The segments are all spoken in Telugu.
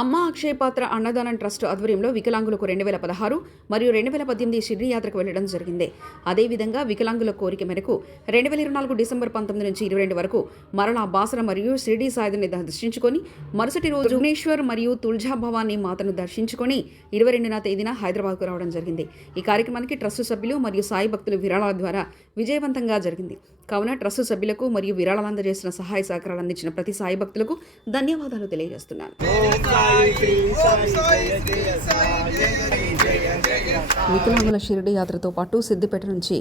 అమ్మ అక్షయ పాత్ర అన్నదానం ట్రస్ట్ ఆధ్వర్యంలో వికలాంగులకు 2016 మరియు 2018 షిరిడి యాత్రకు వెళ్లడం జరిగింది. అదేవిధంగా వికలాంగుల కోరిక మేరకు 2024 డిసెంబర్ 19 నుంచి 22 వరకు మరలా బాసర మరియు షిరిడి సాయిని దర్శించుకొని మరుసటి రోజు భువనేశ్వర్ మరియు తుల్జా భవానీ మాతను దర్శించుకొని 22వ తేదీన హైదరాబాద్కు రావడం జరిగింది. ఈ కార్యక్రమానికి ట్రస్ట్ సభ్యులు మరియు సాయి భక్తుల విరాళాల ద్వారా విజయవంతంగా జరిగింది. కావున ట్రస్ట్ సభ్యులకు మరియు విరాళాలు అందజేసిన సహాయ సహకారాలు అందించిన ప్రతి సాయి భక్తులకు ధన్యవాదాలు తెలియజేస్తున్నాను. వికలాంగుల షిరిడి యాత్రతో పాటు సిద్దిపేట నుంచి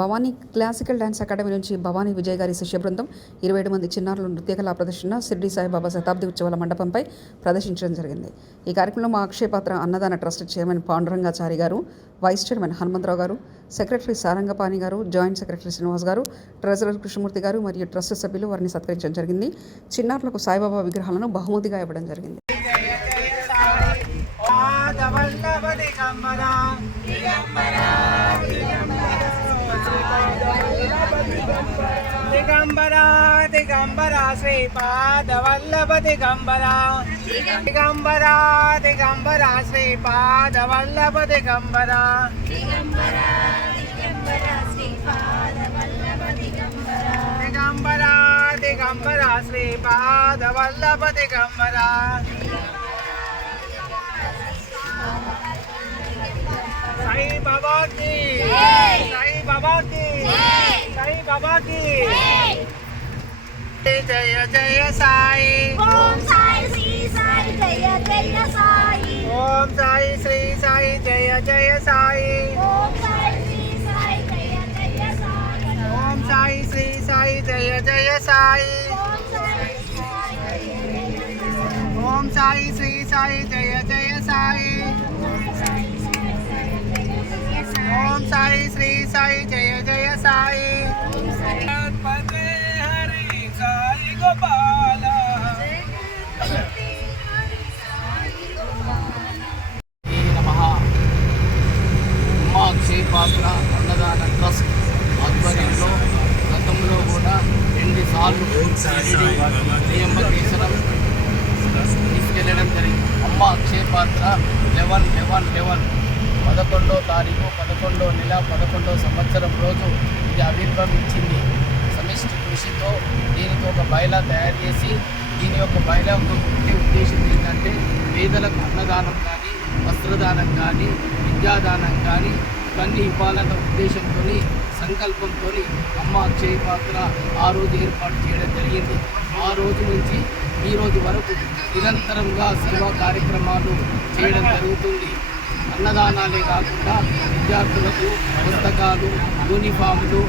భవానీ క్లాసికల్ డ్యాన్స్ అకాడమీ నుంచి భవానీ విజయ్ గారి శిష్య బృందం 27 మంది చిన్నారుల నృత్యకళా ప్రదర్శన షిరిడి సాయిబాబా శతాబ్ది ఉత్సవాల మండపంపై ప్రదర్శించడం జరిగింది. ఈ కార్యక్రమంలో మా అక్షయ పాత్ర అన్నదాన ట్రస్ట్ చైర్మన్ పాండురంగాచారి గారు, వైస్ చైర్మన్ హనుమంతరావు గారు, సెక్రటరీ సారంగపాణి గారు, జాయింట్ సెక్రటరీ శ్రీనివాస్ గారు, ట్రెజరర్ కృష్ణమూర్తి గారు మరియు ట్రస్ట్ సభ్యులు వారిని సత్కరించడం జరిగింది. చిన్నారులకు సాయిబాబా విగ్రహాలను బహుమతిగా ఇవ్వడం జరిగింది. దిగంబరా దిగంబరా శ్రీపాద వల్లభ దిగంబరా దిగంబరా దిగంబరా శ్రీపాద వల్లభ దిగంబరా దిగంబరా దిగంబరా శ్రీపాద వల్లభ దిగంబరా సాయి బాబా की సాయి బాబా की సాయి బాబా की జయ జయ సాయి ఓం సాయి శ్రీ సాయి జయ జయ సాయి ఓం సాయి శ్రీ సాయి జయ జయ సాయి ఓం సాయి శ్రీ సాయి జయ జయ సాయి ఓం సాయి శ్రీ సాయి జయ జయ సాయి ఓం సాయి శ్రీ సాయి జయ జయ సాయి ఓం సాయి శ్రీ సాయి జయ జయ సాయి పదే హరి సాయి గోపాల అమ్మ అక్షయ పాత్ర అన్నదాన ట్రస్ట్ ఆధ్వర్యంలో గతంలో కూడా 2 సార్లు త్రియంబకేశ్వరం తీసుకెళ్లడం జరిగింది. అమ్మ అక్షయ పాత్ర 11/11/11 11వ తారీఖు 11వ నెల 11వ సంవత్సరం రోజు ఇది ఆవిర్భవించింది. సమిష్టి కృషితో దీనికి ఒక బయలా తయారు చేసి దీని యొక్క బయలా ఒక ముఖ్య ఉద్దేశం ఏంటంటే పేదలకు అన్నదానం కానీ, వస్త్రదానం కానీ, విద్యాదానం కానీ ఇవన్నీ ఇవ్వాలన్న ఉద్దేశంతో సంకల్పంతో అమ్మ అక్షయ పాత్ర ఆ రోజు ఏర్పాటు చేయడం జరిగింది. ఆ రోజు నుంచి ఈ రోజు వరకు నిరంతరంగా సేవా కార్యక్రమాలు చేయడం జరుగుతుంది. అన్నదానాలే కాకుండా విద్యార్థులకు పుస్తకాలు, యూనిఫామ్లు,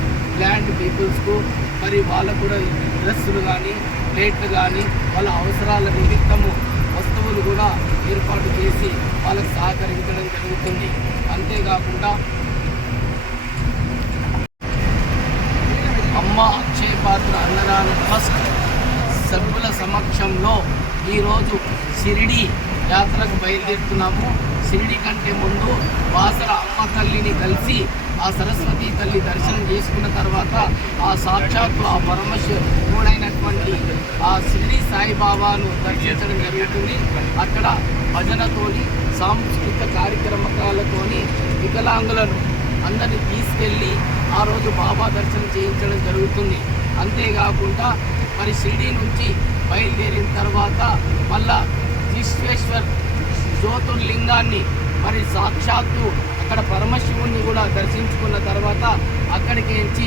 ల్యాండ్ పీపుల్స్కు మరి వాళ్ళకు కూడా డ్రెస్సులు కానీ, ప్లేట్లు కానీ వాళ్ళ అవసరాల నిమిత్తము వస్తువులు కూడా ఏర్పాటు చేసి వాళ్ళకు సహకరించడం జరుగుతుంది. అంతేకాకుండా అమ్మ అక్షయ పాత్ర అన్నదాన ట్రస్ట్ సభ్యుల సమక్షంలో ఈరోజు షిరిడి యాత్రకు బయలుదేరుతున్నాము. షిరిడి కంటే ముందు బాసర అమ్మ తల్లిని కలిసి ఆ సరస్వతి తల్లి దర్శనం చేసుకున్న తర్వాత ఆ సాక్షాత్తు ఆ పరమశివుడైనటువంటి ఆ షిరిడి సాయిబాబాను దర్శించడం జరుగుతుంది. అక్కడ భజనతోని, సాంస్కృతిక కార్యక్రమాలతోని వికలాంగులను అందరినీ తీసుకెళ్ళి ఆ రోజు బాబా దర్శనం చేయించడం జరుగుతుంది. అంతేకాకుండా మరి షిరిడి నుంచి బయలుదేరిన తర్వాత మళ్ళా విశ్వేశ్వర్ జ్యోతిర్లింగాన్ని మరి సాక్షాత్తు అక్కడ పరమశివుణ్ణి కూడా దర్శించుకున్న తర్వాత అక్కడికేంచి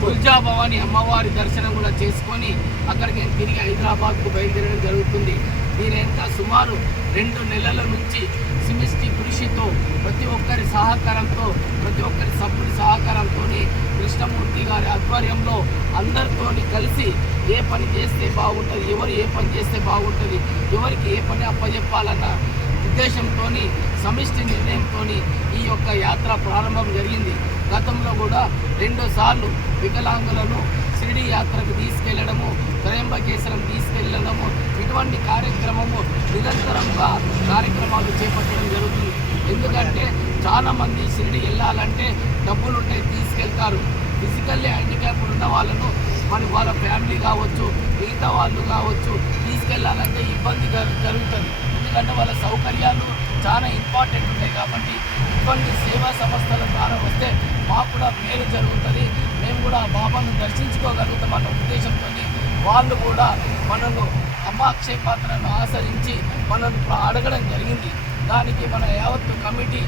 తుల్జా భవానీ అమ్మవారి దర్శనం కూడా చేసుకొని అక్కడికి తిరిగి హైదరాబాద్కు బయలుదేరడం జరుగుతుంది. దీనింతా సుమారు 2 నెలల నుంచి సమిష్టి కృషితో ప్రతి ఒక్కరి సహకారంతో, ప్రతి ఒక్కరి సభ్యుడి సహకారంతో కృష్ణమూర్తి గారి ఆధ్వర్యంలో అందరితో కలిసి ఏ పని చేస్తే బాగుంటుంది, ఎవరు ఏ పని చేస్తే బాగుంటుంది, ఎవరికి ఏ పని అప్పచెప్పాలన్న ఉద్దేశంతో సమిష్టి నిర్ణయంతో ఈ యొక్క యాత్ర ప్రారంభం జరిగింది. గతంలో కూడా 2 సార్లు వికలాంగులను షిరిడి యాత్రకు తీసుకెళ్లడము, త్రయంబకేశ్వరం తీసుకెళ్లడము, ఇటువంటి కార్యక్రమము నిరంతరంగా కార్యక్రమాలు చేపట్టడం జరుగుతుంది. ఎందుకంటే చాలామంది షిరిడి వెళ్ళాలంటే డబ్బులుంటే తీసుకెళ్తారు. ఫిజికల్లీ హ్యాండిక్యాప్ ఉన్న వాళ్ళను మరి వాళ్ళ ఫ్యామిలీ కావచ్చు, మిగతా వాళ్ళు కావచ్చు తీసుకెళ్ళాలంటే ఇబ్బంది జరుగుతుంది. ఎందుకంటే వాళ్ళ సౌకర్యాలు చాలా ఇంపార్టెంట్ ఉంటాయి కాబట్టి ఇటువంటి సేవా సంస్థల ద్వారా వస్తే మాకు కూడా మేలు జరుగుతుంది. మేము కూడా ఆ బాబాను దర్శించుకోగలుగుతాం అన్న ఉద్దేశంతో వాళ్ళు కూడా మనను అమ్మ అక్షయ పాత్రను ఆచరించి మనను అడగడం జరిగింది. దానికి మన యావత్తు కమిటీ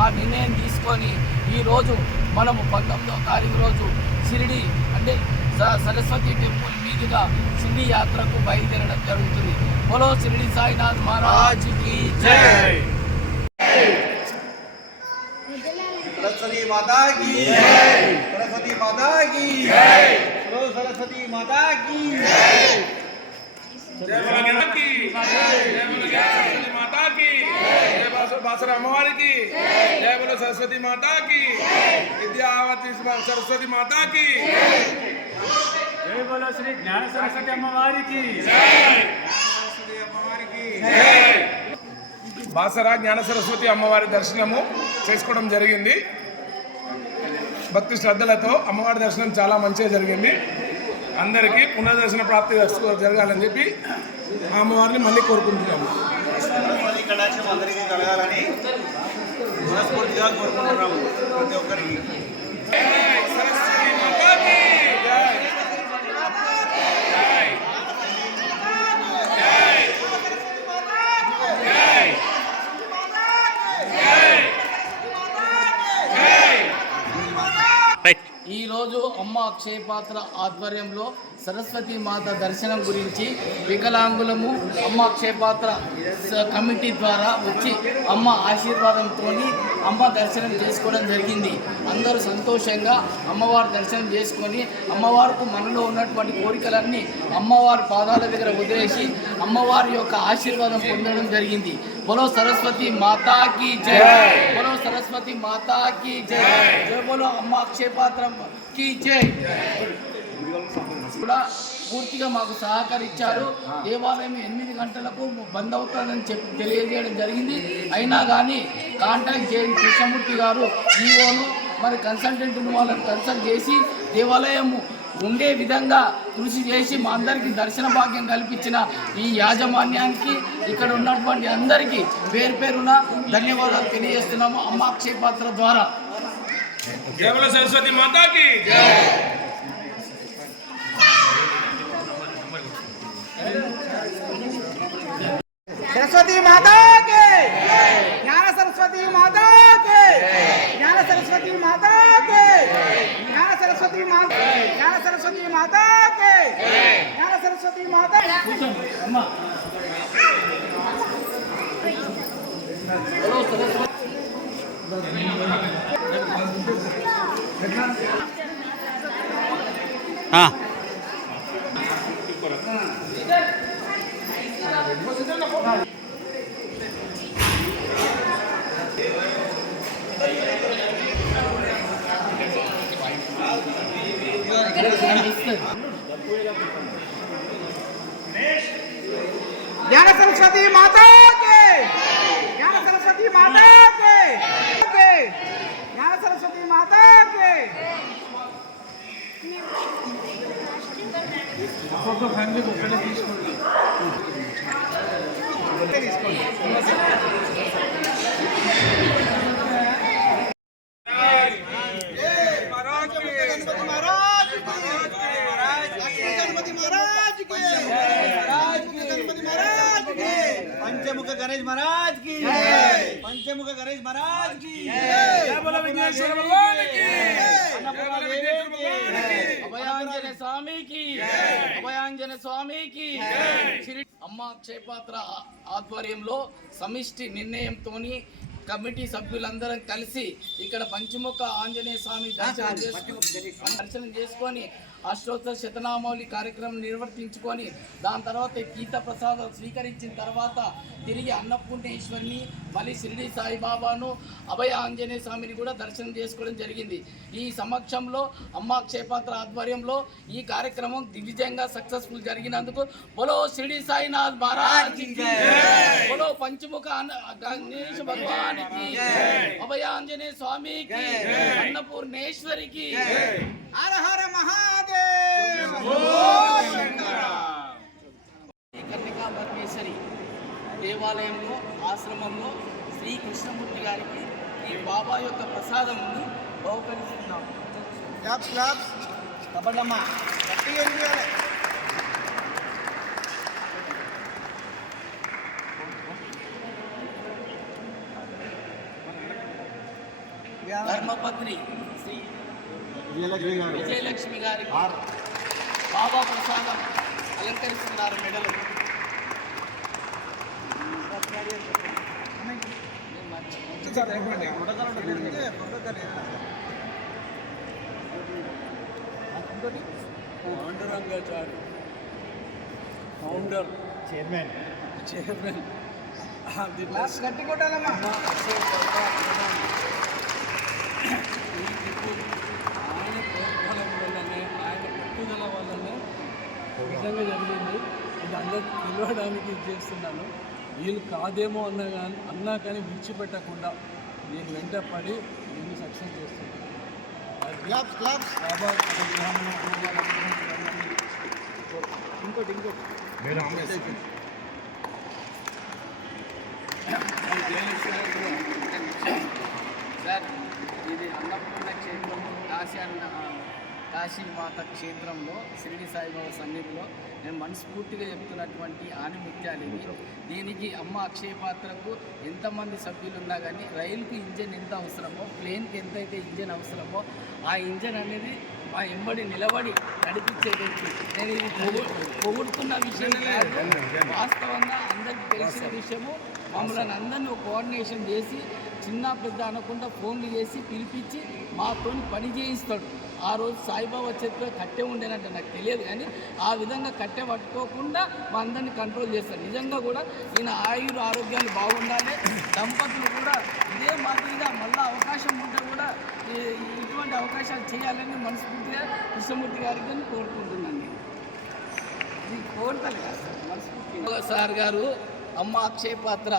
ఆ నిర్ణయం తీసుకొని ఈరోజు మనము 19వ తారీఖు రోజు షిరిడి అంటే సరస్వతి టెంపుల్ మీదుగా షిరిడి యాత్రకు బయలుదేరడం జరుగుతుంది. బోలో షిరిడి సాయినాథ్ మహారాజ్ की जय। सरस्वती माता की जय, सरस्वती माता की जय, बोलो सरस्वती माता की जय, जय बोलो की जय बोलो सरस्वती माता की जय बोलो बासरा अम्मवारी की जय बोलो सरस्वती माता की विद्यावती सरस्वती माता की जय बोलो श्री ज्ञान सरस्वती अम्मवारी की सरस्वती अम्मवारी की जय। బాసరా జ్ఞాన సరస్వతి అమ్మవారి దర్శనము చేసుకోవడం జరిగింది. భక్తి శ్రద్ధలతో అమ్మవారి దర్శనం చాలా మంచిగా జరిగింది. అందరికీ పునర్దర్శన ప్రాప్తి జరగాలని చెప్పి ఆ అమ్మవారిని మళ్ళీ కోరుకుంటున్నాము. కటాక్షం అందరికీ కలగాలని మనస్ఫూర్తిగా కోరుకుంటున్నాము ప్రతి ఒక్కరికి. సరస్వతి మాతాకి జై. ఈరోజు అమ్మ అక్షయ పాత్ర ఆధ్వర్యంలో సరస్వతి మాత దర్శనం గురించి వికలాంగులము అమ్మ అక్షయ పాత్ర కమిటీ ద్వారా వచ్చి అమ్మ ఆశీర్వాదంతో అమ్మ దర్శనం చేసుకోవడం జరిగింది. అందరూ సంతోషంగా అమ్మవారి దర్శనం చేసుకొని అమ్మవారికి మనలో ఉన్నటువంటి కోరికలన్నీ అమ్మవారి పాదాల దగ్గర వదిలేసి అమ్మవారి యొక్క ఆశీర్వాదం పొందడం జరిగింది. బోలో సరస్వతి మాతాకి జై, బోలో సరస్వతి మాతాకి జై, జై బోలో అమ్మ అక్షయ పాత్ర की जय। కూడా పూర్తిగా మాకు సహకరించారు. దేవాలయం 8 గంటలకు బంద్ అవుతుందని తెలియజేయడం జరిగింది. అయినా కానీ కాంటాక్ట్ చేసి కృష్ణమూర్తి గారు ఈఓను మరి కన్సల్టెంట్ను వాళ్ళని కన్సల్ట్ చేసి దేవాలయం ఉండే విధంగా కృషి చేసి మా అందరికీ దర్శన భాగ్యం కల్పించిన ఈ యాజమాన్యానికి ఇక్కడ ఉన్నటువంటి అందరికీ పేరు పేరున ధన్యవాదాలు తెలియజేస్తున్నాము అమ్మ అక్షయ పాత్ర ద్వారా. जय बोलो सरस्वती माता की जय। सरस्वती माता के ज्ञान सरस्वती माता के ज्ञान सरस्वती माता के ज्ञान सरस्वती माता ज्ञान सरस्वती माता के ज्ञान सरस्वती माता అమ్మా ज्ञान सरस्वती माता के ज्ञान सरस्वती माता के ज्ञान सरस्वती माता के पंचमुख गणेश महाराज की पंचमुख गणेश महाराज की जय बोलो विघ्नेश्वर भगवान की అభయాంజన స్వామికి అభయాంజన స్వామికి అమ్మ అక్షయ పాత్ర ఆధ్వర్యంలో సమిష్టి నిర్ణయంతోని కమిటీ సభ్యులందరం కలిసి ఇక్కడ పంచముఖ ఆంజనేయ స్వామి దర్శనం చేసుకొని అష్టోత్తర శతనామావళి కార్యక్రమం నిర్వర్తించుకొని దాని తర్వాత గీత ప్రసాదం స్వీకరించిన తర్వాత తిరిగి అన్నపూర్ణేశ్వరిని మళ్ళీ షిరిడి సాయిబాబాను అభయ ఆంజనేయ స్వామిని కూడా దర్శనం చేసుకోవడం జరిగింది. ఈ సమక్షంలో అమ్మ అక్షయ పాత్ర ఆధ్వర్యంలో ఈ కార్యక్రమం దిగ్విజయంగా సక్సెస్ఫుల్ జరిగినందుకు బోలో షిరిడి సాయినాథ్ మహారాజ్ కి జై, బోలో పంచముఖ గణేశ భగవానికి అభయ ఆంజనేయ స్వామికి అన్నపూర్ణేశ్వరికి हर हर महादेव। के కన్నికా పరమేశ్వరి దేవాలయంలో ఆశ్రమంలో శ్రీ కృష్ణమూర్తి గారికి ఈ బాబా యొక్క ప్రసాదమును బహుకరిస్తున్నాము. क्लब्स क्लब्स कबड्डम्मा गट्टी एरियाले ధర్మపత్ని శ్రీ విజయలక్ష్మి గారికి బాబా ప్రసాదం అలంకరిస్తున్నారు మెడలు. పాండురంగాచారి ఫౌండర్ చైర్మన్ गट्टी कोटालम्मा ఆయన ప్రోత్సాహం వల్లనే ఆయన పట్టుదల వల్లనే నిజంగా జరిగింది. ఇది అందరికి తెలియడానికి ఇది చేస్తున్నాను. వీళ్ళు కాదేమో అన్నా కానీ విడిచిపెట్టకుండా నేను వెంట పడి నేను సక్సెస్ చేస్తున్నాను. क्लब्स क्लब्स బాబా ఇంకోటి సార్ ఇది అన్నపూర్ణ క్షేత్రం కాశీ మాత క్షేత్రంలో షిరిడి సాయిబాబా సన్నిధిలో నేను మనస్ఫూర్తిగా చెప్తున్నటువంటి ఆనిముత్యాలు ఇవి. దీనికి అమ్మ అక్షయ పాత్రకు ఎంతమంది సభ్యులు ఉన్నా కానీ రైలుకు ఇంజన్ ఎంత అవసరమో, ప్లేన్కి ఎంతైతే ఇంజన్ అవసరమో ఆ ఇంజన్ అనేది మా ఎంబడి నిలబడి నడిపించే వ్యక్తి. నేను ఇది పొగుడుతున్న విషయం కాదు, వాస్తవంగా అందరికీ తెలిసిన విషయము. మమ్మల్ని అందరినీ ఒక కోఆర్డినేషన్ చేసి చిన్న పెద్ద అనకుండా ఫోన్లు చేసి పిలిపించి మాతో పని చేయిస్తాడు. ఆ రోజు సాయిబాబా చేతిలో కట్టె ఉండేనంటే నాకు తెలియదు, కానీ ఆ విధంగా కట్టె పట్టుకోకుండా మా అందరినీ కంట్రోల్ చేస్తారు. నిజంగా కూడా ఈయన ఆరోగ్యాలు బాగుండాలి. దంపతులు కూడా ఇదే మాదిరిగా మళ్ళీ అవకాశం ఉంటే కూడా ఇటువంటి అవకాశాలు చేయాలని మనస్ఫూర్తిగా కృష్ణమూర్తి గారికి కోరుకుంటున్నాను. ఇది కోరుతాను మనస్ఫూర్తిగా. సార్ గారు అమ్మ అక్షయ పాత్ర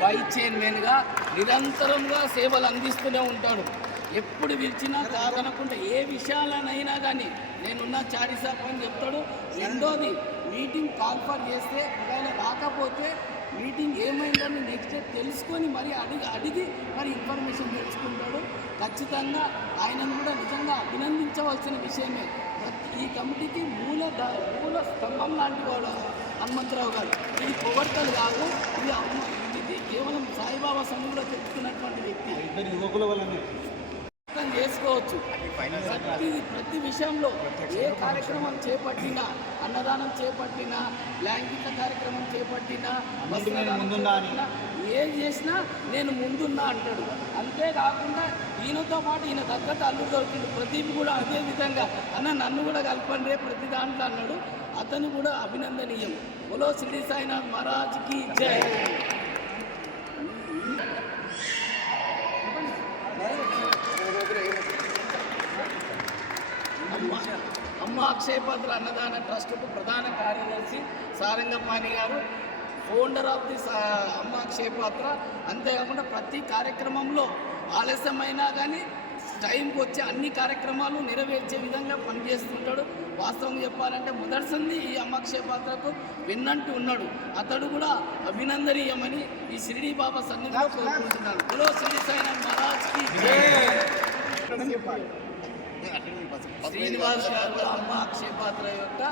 వైస్ చైర్మన్గా నిరంతరంగా సేవలు అందిస్తూనే ఉంటాడు. ఎప్పుడు పిలిచినా కాదనకుండా ఏ విషయాలనైనా కానీ నేనున్న చారిసాప్ అని చెప్తాడు. రెండోది మీటింగ్ కాల్ఫర్ చేస్తే ఒకవేళ రాకపోతే మీటింగ్ ఏమైందని నెక్స్ట్ డే తెలుసుకొని మరి అడిగి మరి ఇన్ఫర్మేషన్ తెలుసుకుంటాడు. ఖచ్చితంగా ఆయనను కూడా నిజంగా అభినందించవలసిన విషయమే. ఈ కమిటీకి మూల స్తంభం లాంటి వాడు హనుమంతరావు గారు. ఇది పొగడ్తలు కాదు, ఇది కేవలం సాయిబాబా సన్నిధిలో తెలుసుకున్నటువంటి వ్యక్తి. యువకుల వల్లనే అర్థం చేసుకోవచ్చు. ప్రతి విషయంలో ఏ కార్యక్రమం చేపట్టినా, అన్నదానం చేపట్టినా, లైంగిక కార్యక్రమం చేపట్టినా, ఏం చేసినా నేను ముందున్నా అంటాడు. అంతేకాకుండా ఈయనతో పాటు ఈయన తగ్గట్టు అల్లుడు దొరికిండు. ప్రదీప్ కూడా అదే విధంగా అన్న నన్ను కూడా కలపండి ప్రతి దాంట్లో అన్నాడు. అతను కూడా అభినందనీయం. బోలో షిరిడి సాయినాథ్ మహారాజ్కి జై. అమ్మ అక్షయ పాత్ర అన్నదాన ట్రస్ట్కు ప్రధాన కార్యదర్శి సారంగపాణి గారు, ఫౌండర్ ఆఫ్ ది అమ్మ అక్షయ పాత్ర. అంతేకాకుండా ప్రతి కార్యక్రమంలో ఆలస్యమైనా కానీ టైంకి వచ్చే అన్ని కార్యక్రమాలు నెరవేర్చే విధంగా పనిచేస్తుంటాడు. వాస్తవంగా చెప్పాలంటే మొదటిసారి ఈ అమ్మ అక్షయ పాత్రకు విన్నంటూ ఉన్నాడు. అతడు కూడా అభినందనీయమని ఈ షిరిడి బాబా సన్నిధిలో కోరుకుంటున్నాడు. బోలో షిరిడి సాయినాథ్ మహారాజ్కి జై. శ్రీనివాస్ గారు అమ్మ అక్షయ పాత్ర యొక్క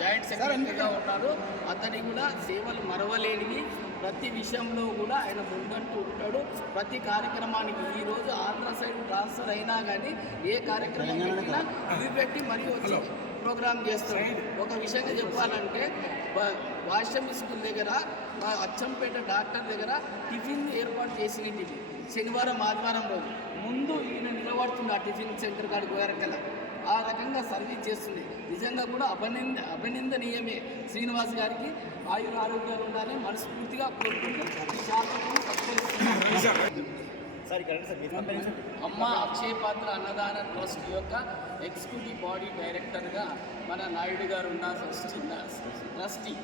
జాయింట్ సెక్రటరీగా ఉన్నారు. అతని కూడా సేవలు మరవలేనివి. ప్రతి విషయంలో కూడా ఆయన ముందంటూ ఉంటాడు. ప్రతి కార్యక్రమానికి ఈరోజు ఆంధ్ర సైడ్ ట్రాన్స్ఫర్ అయినా కానీ ఏ కార్యక్రమం పెట్టినా ఇవి పెట్టి మరీ వచ్చి ప్రోగ్రామ్ చేస్తాడు. ఒక విషయంగా చెప్పాలంటే వాష్యం స్కూల్ దగ్గర అచ్చంపేట డాక్టర్ దగ్గర టిఫిన్ ఏర్పాటు చేసినవి శనివారం ఆదివారం రోజు ముందు ఈయన నిలబడుతుంది. ఆ టిఫిన్ సెంటర్ కాడికి పోయారకల ఆ రకంగా సర్వీస్ చేస్తుంది. నిజంగా కూడా అభినందనీయమే. శ్రీనివాస్ గారికి ఆరోగ్యాలు ఉండాలని మనస్ఫూర్తిగా కోరుకుంటూ అమ్మ అక్షయ పాత్ర అన్నదాన ట్రస్ట్ యొక్క ఎగ్జిక్యూటివ్ బాడీ డైరెక్టర్గా మన నాయుడు గారు ఉన్న ట్రస్టీ.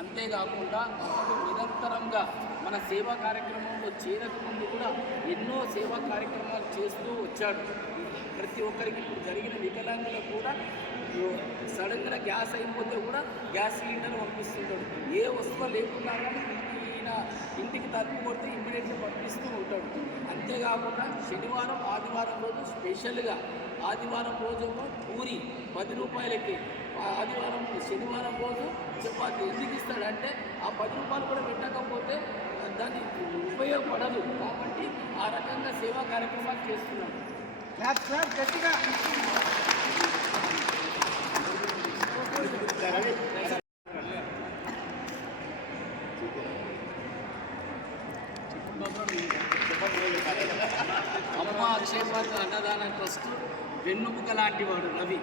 అంతేకాకుండా అతడు నిరంతరంగా మన సేవా కార్యక్రమంలో చేరకముందు కూడా ఎన్నో సేవా కార్యక్రమాలు చేస్తూ వచ్చాడు. ప్రతి ఒక్కరికి ఇప్పుడు జరిగిన వికలాంగులకు కూడా సడన్గా గ్యాస్ అయిపోతే కూడా గ్యాస్ సిలిండర్ పంపిస్తుంటాడు. ఏ వస్తువు లేకున్నా కానీ ఈయన ఇంటికి తలుపు కొడితే ఇమ్మీడియట్గా పంపిస్తూ ఉంటాడు. అంతేకాకుండా శనివారం ఆదివారం రోజు స్పెషల్గా ఆదివారం రోజు పూరి 10 రూపాయలకి, ఆదివారం శనివారం రోజు చపాతి ఎందుకు ఇస్తాడంటే ఆ 10 రూపాయలు కూడా పెట్టకపోతే దాన్ని ఉపయోగపడదు కాబట్టి ఆ రకంగా సేవా కార్యక్రమాలు చేస్తున్నాడు. గట్టిగా అమ్మ అక్షయపాత్ర అన్నదాన ట్రస్ట్ వెన్నుముక లాంటి వాడు రవి.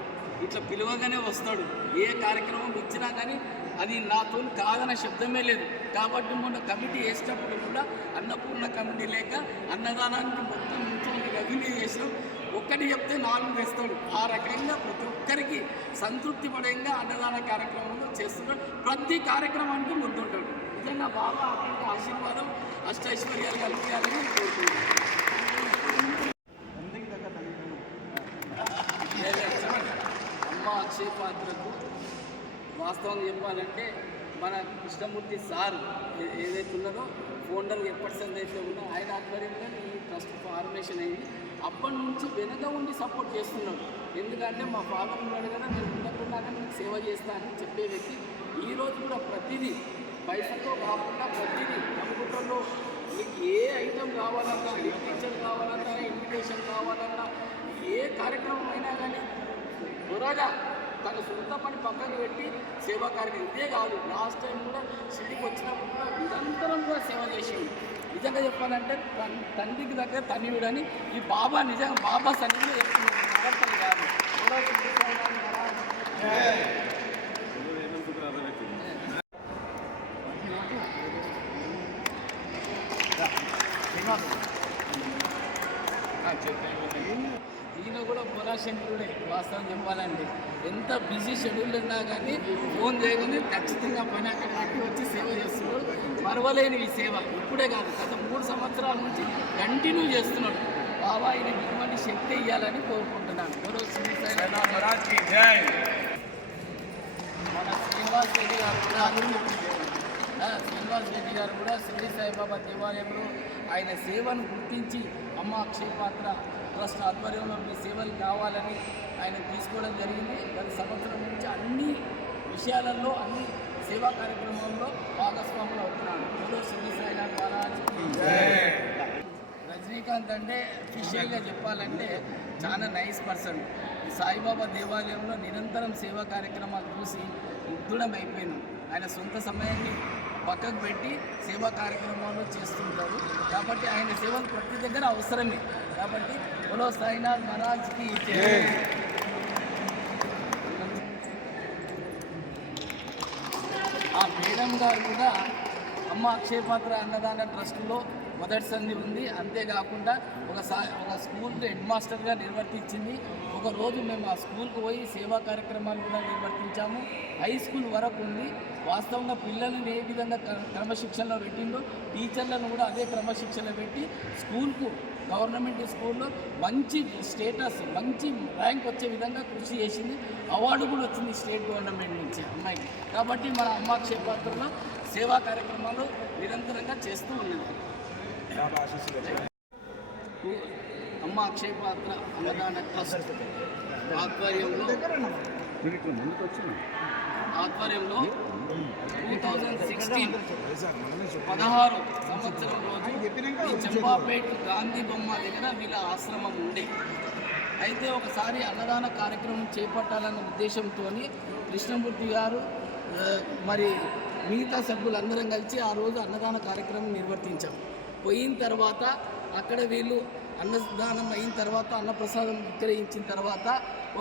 ఇట్లా పిలవగానే వస్తాడు. ఏ కార్యక్రమం ఇచ్చినా కానీ అది నాతో కాదన్న శబ్దమే లేదు. కాబట్టి మొన్న కమిటీ వేసేటప్పుడు కూడా అన్నపూర్ణ కమిటీ లేక అన్నదానానికి మొత్తం ఇంట్లో రవిని చేసినాం. ఒక్కటి చెప్తే 4 వేస్తాడు. ఆ రకంగా ప్రతి ఒక్కరికి సంతృప్తి పడంగా అన్నదాన కార్యక్రమంలో చేస్తున్నాడు. ప్రతి కార్యక్రమానికి ముందుంటాడు. నిజంగా బాగా అటువంటి ఆశీర్వాదం అష్టైశ్వర్యాలు కలిగాలని కోరుకుంటున్నాను. అమ్మ అక్షయపాత్రకు వాస్తవం చెప్పాలంటే మన కృష్ణమూర్తి సార్ ఏదైతే ఉన్నదో ఫౌండర్ ఎప్పటి అయితే ఉన్నో ఆయన ఆధ్వర్యంలో ఈ ట్రస్ట్ ఫార్మేషన్ అయింది. అప్పటి నుంచి వెనక ఉండి సపోర్ట్ చేస్తున్నాడు. ఎందుకంటే మా ఫాదర్ ఉన్నాడు కదా, నేను ఉండకుండా మీకు సేవ చేస్తానని చెప్పే వ్యక్తి ఈరోజు కూడా ప్రతిదీ పైసతో కాకుండా ప్రతిదీ కంప్యూటర్లో మీకు ఏ ఐటెం కావాలన్నా, లిటరేచర్ కావాలన్నా, ఇన్విటేషన్ కావాలన్నా, ఏ కార్యక్రమం అయినా కానీ త్వరగా తన సొంత పని పక్కకు పెట్టి సేవా కార్యక్రమం ఇదే కాదు. లాస్ట్ టైం కూడా సిటీకి వచ్చినప్పుడు కూడా నిరంతరం కూడా సేవ చేసేది. నిజంగా చెప్పాలంటే తండ్రికి దగ్గర తనయుడని ఈ బాబా నిజంగా బాబా సన్నిధిలో చెప్తున్నాడు కాదు. ఈయన కూడా బోలాశంకరుడే వాస్తవం చెప్పాలంటే. ఎంత బిజీ షెడ్యూల్ ఉన్నా కానీ ఫోన్ చేయగానే ఖచ్చితంగా పని అక్కడ పెట్టి వచ్చి సేవ చేస్తున్నాడు. మరవలేని ఈ సేవ ఇప్పుడే కాదు, గత 3 సంవత్సరాల నుంచి కంటిన్యూ చేస్తున్నాడు. బాబా ఆయన ఇటువంటి శక్తి ఇవ్వాలని కోరుకుంటున్నాను. మన శ్రీనివాస్ రెడ్డి గారు కూడా షిరిడి సాయిబాబా దేవాలయంలో ఆయన సేవను గుర్తించి అమ్మ అక్షయపాత్ర ట్రస్ట్ ఆధ్వర్యంలో మీ సేవలు కావాలని ఆయన తీసుకోవడం జరిగింది. గత సంవత్సరం నుంచి అన్ని విషయాలలో అన్ని సేవా కార్యక్రమంలో భాగస్వాములు అవుతున్నాడు. షిరిడి సాయినాథ్ మహారాజ్. రజనీకాంత్ అంటే అఫీషియల్గా చెప్పాలంటే చాలా నైస్ పర్సన్. సాయిబాబా దేవాలయంలో నిరంతరం సేవా కార్యక్రమాలు చూసి ముగ్ధుడమైపోయినాం. ఆయన సొంత సమయాన్ని పక్కకు పెట్టి సేవా కార్యక్రమాలు చేస్తుంటారు. కాబట్టి ఆయన సేవలు ప్రతి దగ్గర అవసరమే. కాబట్టి బోలో సాయినాథ్ మహారాజ్కి ఆ మేడం గారు కూడా అమ్మ అక్షయపాత్ర అన్నదాన ట్రస్టులో మొదటి సంధి ఉంది. అంతేకాకుండా ఒక స్కూల్ హెడ్ మాస్టర్గా నిర్వర్తించింది. ఒకరోజు మేము ఆ స్కూల్కి పోయి సేవా కార్యక్రమాలు కూడా నిర్వర్తించాము. హై స్కూల్ వరకు ఉంది. వాస్తవంగా పిల్లల్ని ఏ విధంగా క్రమశిక్షణలో పెట్టిందో టీచర్లను కూడా అదే క్రమశిక్షణ పెట్టి స్కూల్కు గవర్నమెంట్ స్కూల్లో మంచి స్టేటస్, మంచి ర్యాంక్ వచ్చే విధంగా కృషి చేసింది. అవార్డు కూడా వచ్చింది స్టేట్ గవర్నమెంట్ నుంచి అమ్మాయికి. కాబట్టి మన అమ్మ అక్షయపాత్రలో సేవా కార్యక్రమాలు నిరంతరంగా చేస్తూ ఉన్నది. అమ్మ అక్షయపాత్ర అన్నదాన ట్రస్ట్ ఆధ్వర్యంలో 2016 16 సంవత్సరం రోజు ఈ చంపాపేట గాంధీ బొమ్మ దగ్గర వీళ్ళ ఆశ్రమం ఉండే. అయితే ఒకసారి అన్నదాన కార్యక్రమం చేపట్టాలన్న ఉద్దేశంతో కృష్ణమూర్తి గారు మరి మిగతా సభ్యులందరం కలిసి ఆ రోజు అన్నదాన కార్యక్రమం నిర్వర్తించాం. పోయిన తర్వాత అక్కడ వీళ్ళు అన్నదానం అయిన తర్వాత అన్నప్రసాదం విక్రయించిన తర్వాత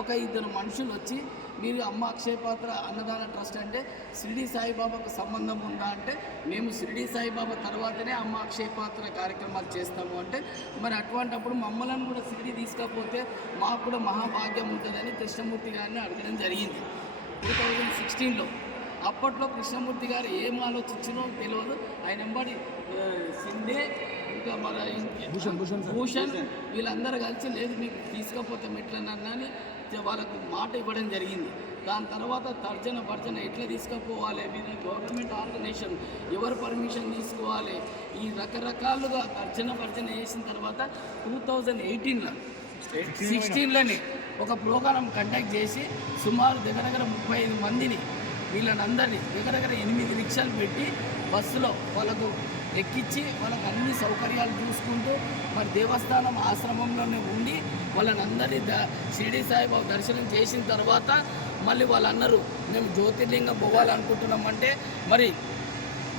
ఒక 2 మనుషులు వచ్చి మీరు అమ్మ అక్షయపాత్ర అన్నదాన ట్రస్ట్ అంటే షిరిడి సాయిబాబాకు సంబంధం ఉందా అంటే మేము షిరిడి సాయిబాబా తర్వాతనే అమ్మ అక్షయపాత్ర కార్యక్రమాలు చేస్తాము అంటే మరి అటువంటప్పుడు మమ్మల్ని కూడా షిరిడి తీసుకపోతే మాకు కూడా మహాభాగ్యం ఉంటుందని కృష్ణమూర్తి గారిని అడగడం జరిగింది 2016లో. అప్పట్లో కృష్ణమూర్తి గారు ఏం ఆలోచించినో తెలియదు. ఆయన వెంబడి సిండే ఇంకా మన భూషణ్ వీళ్ళందరూ కలిసి లేదు మీకు తీసుకపోతే ఎట్లన్నా అని వాళ్ళకు మాట ఇవ్వడం జరిగింది. దాని తర్వాత తర్జన ఎట్లా తీసుకుపోవాలి, మీరు గవర్నమెంట్ ఆర్గనైజేషన్ ఎవరు పర్మిషన్ తీసుకోవాలి, ఈ రకరకాలుగా తర్జన చేసిన తర్వాత 2016లోనే ఒక ప్రోగ్రాం కండక్ట్ చేసి సుమారు దగ్గర 35 మందిని వీళ్ళనందరినీ దగ్గర 8 రిక్షాలు పెట్టి బస్సులో వాళ్ళకు ఎక్కించి వాళ్ళకి అన్ని సౌకర్యాలు చూసుకుంటూ మరి దేవస్థానం ఆశ్రమంలోనే ఉండి వాళ్ళని షిరిడి సాయిబాబా దర్శనం చేసిన తర్వాత మళ్ళీ వాళ్ళు అన్నారు మేము జ్యోతిర్లింగం పోవాలనుకుంటున్నామంటే మరి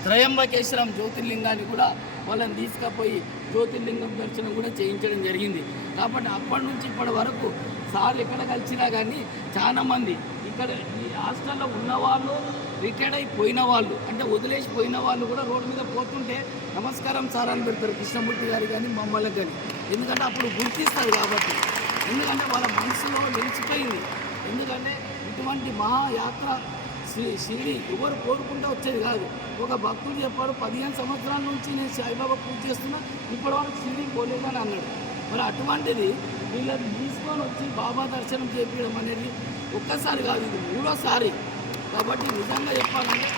త్రయంబకేశ్వరం జ్యోతిర్లింగాన్ని కూడా వాళ్ళని తీసుకుపోయి జ్యోతిర్లింగం దర్శనం కూడా చేయించడం జరిగింది. కాబట్టి అప్పటి నుంచి ఇప్పటి వరకు సార్ ఎక్కడ కలిసినా కానీ చాలామంది ఇక్కడ ఈ హాస్టల్లో ఉన్నవాళ్ళు రిటైర్డ్ అయిపోయిన వాళ్ళు అంటే వదిలేసిపోయిన వాళ్ళు కూడా రోడ్డు మీద పోతుంటే నమస్కారం సార్ అని పెడతారు కృష్ణమూర్తి గారు కానీ మమ్మల్ని కానీ. ఎందుకంటే అప్పుడు గుర్తిస్తారు కాబట్టి, ఎందుకంటే వాళ్ళ మనసులో నిలిచిపోయింది. ఎందుకంటే ఇటువంటి మహాయాత్ర షిరిడి ఎవరు కోరుకుంటే వచ్చేది కాదు. ఒక భక్తుడు చెప్పాడు 15 సంవత్సరాల నుంచి నేను సాయిబాబా పూజ చేస్తున్నా ఇప్పటివరకు షిరిడి పోలేదని అన్నాడు. మరి అటువంటిది వీళ్ళని తీసుకొని వచ్చి బాబా దర్శనం చేపించడం అనేది ఒక్కసారి కాదు, ఇది 3వ సారి. కాబట్టి నిజంగా చెప్పాలంటే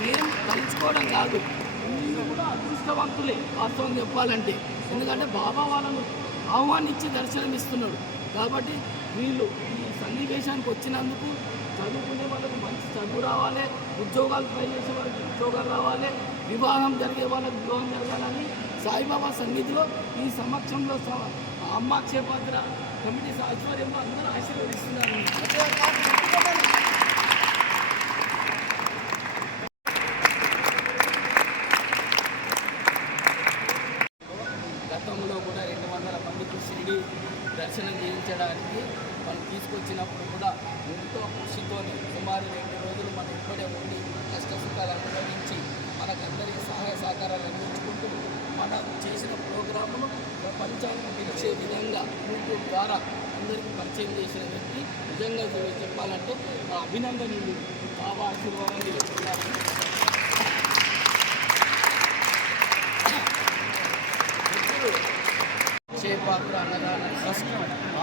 మేము తలుచుకోవడం కాదు, వీళ్ళు కూడా అదృష్టవంతులే వాస్తవం చెప్పాలంటే. ఎందుకంటే బాబా వాళ్ళను ఆహ్వానించి దర్శనం ఇస్తున్నాడు. కాబట్టి వీళ్ళు ఈ సన్నివేశానికి వచ్చినందుకు చదువుకునే వాళ్ళకు మంచి చదువు రావాలి, ఉద్యోగాలు ట్రై చేసే వాళ్ళకి ఉద్యోగాలు రావాలి, వివాహం జరిగే వాళ్ళకి వివాహం జరగాలని సాయిబాబా సన్నిధిలో ఈ సమక్షంలో అమ్మ క్షేపాత్ర కమిటీ ఆధ్వర్యంలో అందరూ ఆశీర్వదిస్తున్నారు. గతంలో కూడా 200 మందికి షిరిడి దర్శనం చేయించడానికి మనం తీసుకొచ్చినప్పుడు కూడా ఎంతో కృషితో సుమారు 2 రోజులు మనం ఇక్కడే ఉండి కష్టసుఖాలు అనుభవించి మనకందరికీ సహాయ సహకారాలు అందించుకుంటూ మనం చేసిన ప్రోగ్రామును ప్రపంచానికి పిలిచే విధంగా యూట్యూబ్ ద్వారా అందరికీ పరిచయం చేసిన వ్యక్తి. నిజంగా చెప్పాలంటే అభినందనలు, బాబా ఆశీర్వాదాలు చెప్తున్నారు. క్షేపాత్ర అన్నదాన ట్రస్ట్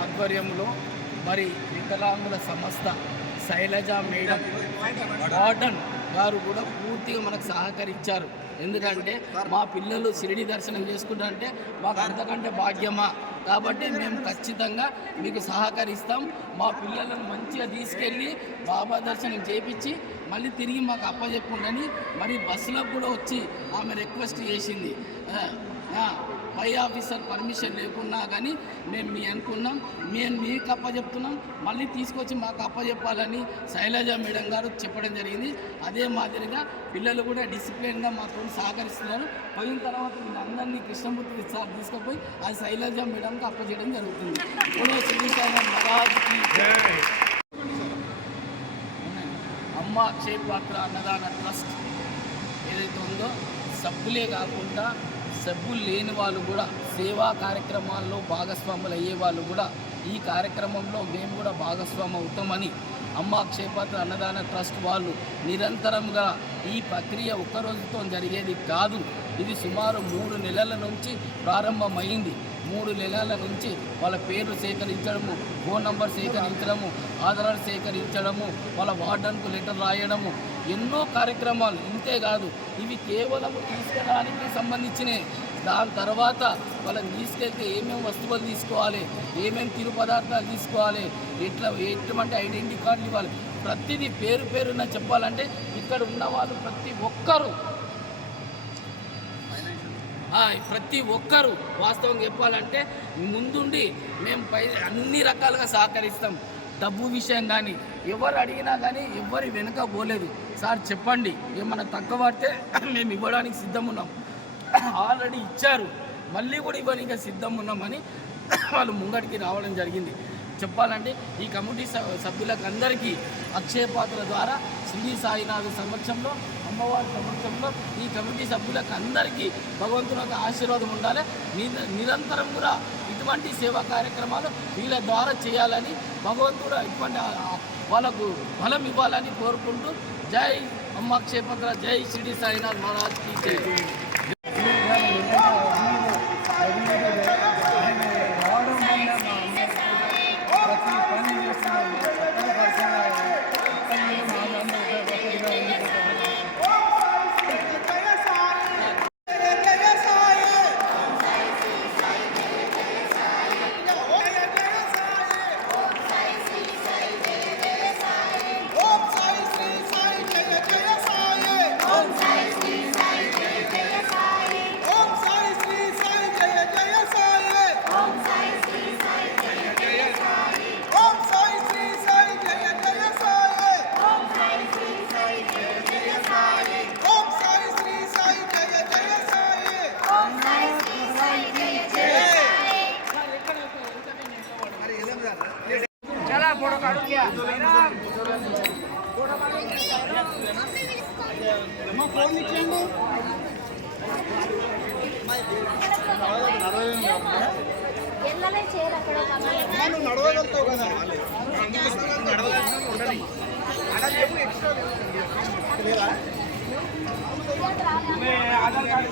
ఆధ్వర్యంలో మరి వికలాంగుల సంస్థ శైలజ మేడం వార్డన్ గారు కూడా పూర్తిగా మనకు సహకరించారు. ఎందుకంటే మా పిల్లలు షిరిడి దర్శనం చేసుకుంటారంటే మాకు అంతకంటే భాగ్యమా, కాబట్టి మేము ఖచ్చితంగా మీకు సహకరిస్తాం. మా పిల్లలను మంచిగా తీసుకెళ్ళి బాబా దర్శనం చేయించి మళ్ళీ తిరిగి మాకు అప్పచెప్పుండని మరి బస్సులకు కూడా వచ్చి ఆమె రిక్వెస్ట్ చేసింది. పై ఆఫీసర్ పర్మిషన్ లేకున్నా కానీ మేము అనుకున్నాం, మేము మీకు అప్పచెప్తున్నాం, మళ్ళీ తీసుకొచ్చి మాకు అప్పచెప్పాలని శైలజ మేడం గారు చెప్పడం జరిగింది. అదే మాదిరిగా పిల్లలు కూడా డిసిప్లిన్గా మాతో సహకరిస్తున్నారు. పోయిన తర్వాత వీళ్ళందరినీ కృష్ణమూర్తి సార్ తీసుకుపోయి అది శైలజ మేడంకి అప్పచేయడం జరుగుతుంది. అమ్మ క్షేపాత్ర అన్నదాన ట్రస్ట్ ఏదైతే ఉందో సభ్యులే కాకుండా సభ్యులు లేని వాళ్ళు కూడా సేవా కార్యక్రమాల్లో భాగస్వాములు అయ్యే వాళ్ళు కూడా ఈ కార్యక్రమంలో మేము కూడా భాగస్వామి అవుతామని అమ్మ క్షేపాత్ర అన్నదాన ట్రస్ట్ వాళ్ళు నిరంతరంగా ఈ ప్రక్రియ ఒక్కరోజుతో జరిగేది కాదు. ఇది సుమారు 3 నెలల నుంచి ప్రారంభమైంది. 3 నెలల నుంచి వాళ్ళ పేర్లు సేకరించడము, ఫోన్ నంబర్ సేకరించడము, ఆధారాలు సేకరించడము, వాళ్ళ వార్డన్కు లెటర్ రాయడము, ఎన్నో కార్యక్రమాలు. ఇంతేకాదు ఇవి కేవలం తీసుకెళ్ళడానికి సంబంధించినవి. దాని తర్వాత వాళ్ళని తీసుకెళ్తే ఏమేమి వస్తువులు తీసుకోవాలి, ఏమేమి తిరు పదార్థాలు తీసుకోవాలి, ఎటువంటి ఐడెంటిటీ కార్డులు ఇవ్వాలి, ప్రతిదీ పేరున చెప్పాలంటే ఇక్కడ ఉన్న వాళ్ళు ప్రతి ఒక్కరు వాస్తవంగా చెప్పాలంటే ముందుండి మేము అన్ని రకాలుగా సహకరిస్తాం. డబ్బు విషయం కానీ ఎవరు అడిగినా కానీ ఎవరి వెనుక పోలేదు. సార్ చెప్పండి ఏమన్నా తక్కువ పడితే మేము ఇవ్వడానికి సిద్ధం ఉన్నాం, ఆల్రెడీ ఇచ్చారు, మళ్ళీ కూడా ఇవ్వడానికి సిద్ధం ఉన్నామని వాళ్ళు ముంగడికి రావడం జరిగింది. చెప్పాలంటే ఈ కమిటీ సభ్యులకు అందరికీ అక్షయపాత్ర ద్వారా శ్రీ సాయినాథ్ సమక్షంలో, అమ్మవారి సమక్షంలో ఈ కమిటీ సభ్యులకు అందరికీ భగవంతునికి ఆశీర్వాదం ఉండాలి. నిరంతరం కూడా ఇటువంటి సేవా కార్యక్రమాలు వీళ్ళ ద్వారా చేయాలని భగవంతుడు ఇటువంటి వాళ్ళకు బలం ఇవ్వాలని కోరుకుంటూ జై అమ్మ క్షేపంద్ర, జై షిరిడి సాయినాథ్ మహారాజ్ की जय। రావడం వల్ల మా అమ్మ ప్రతి పని చేస్తున్నాము, చక్కగా పరిచయం ఎల్లలే చేయాలి అక్కడ ఒక అమ్మాయి. నువ్వు నడవగలుగుతావు కదా ఆధార్ కార్డు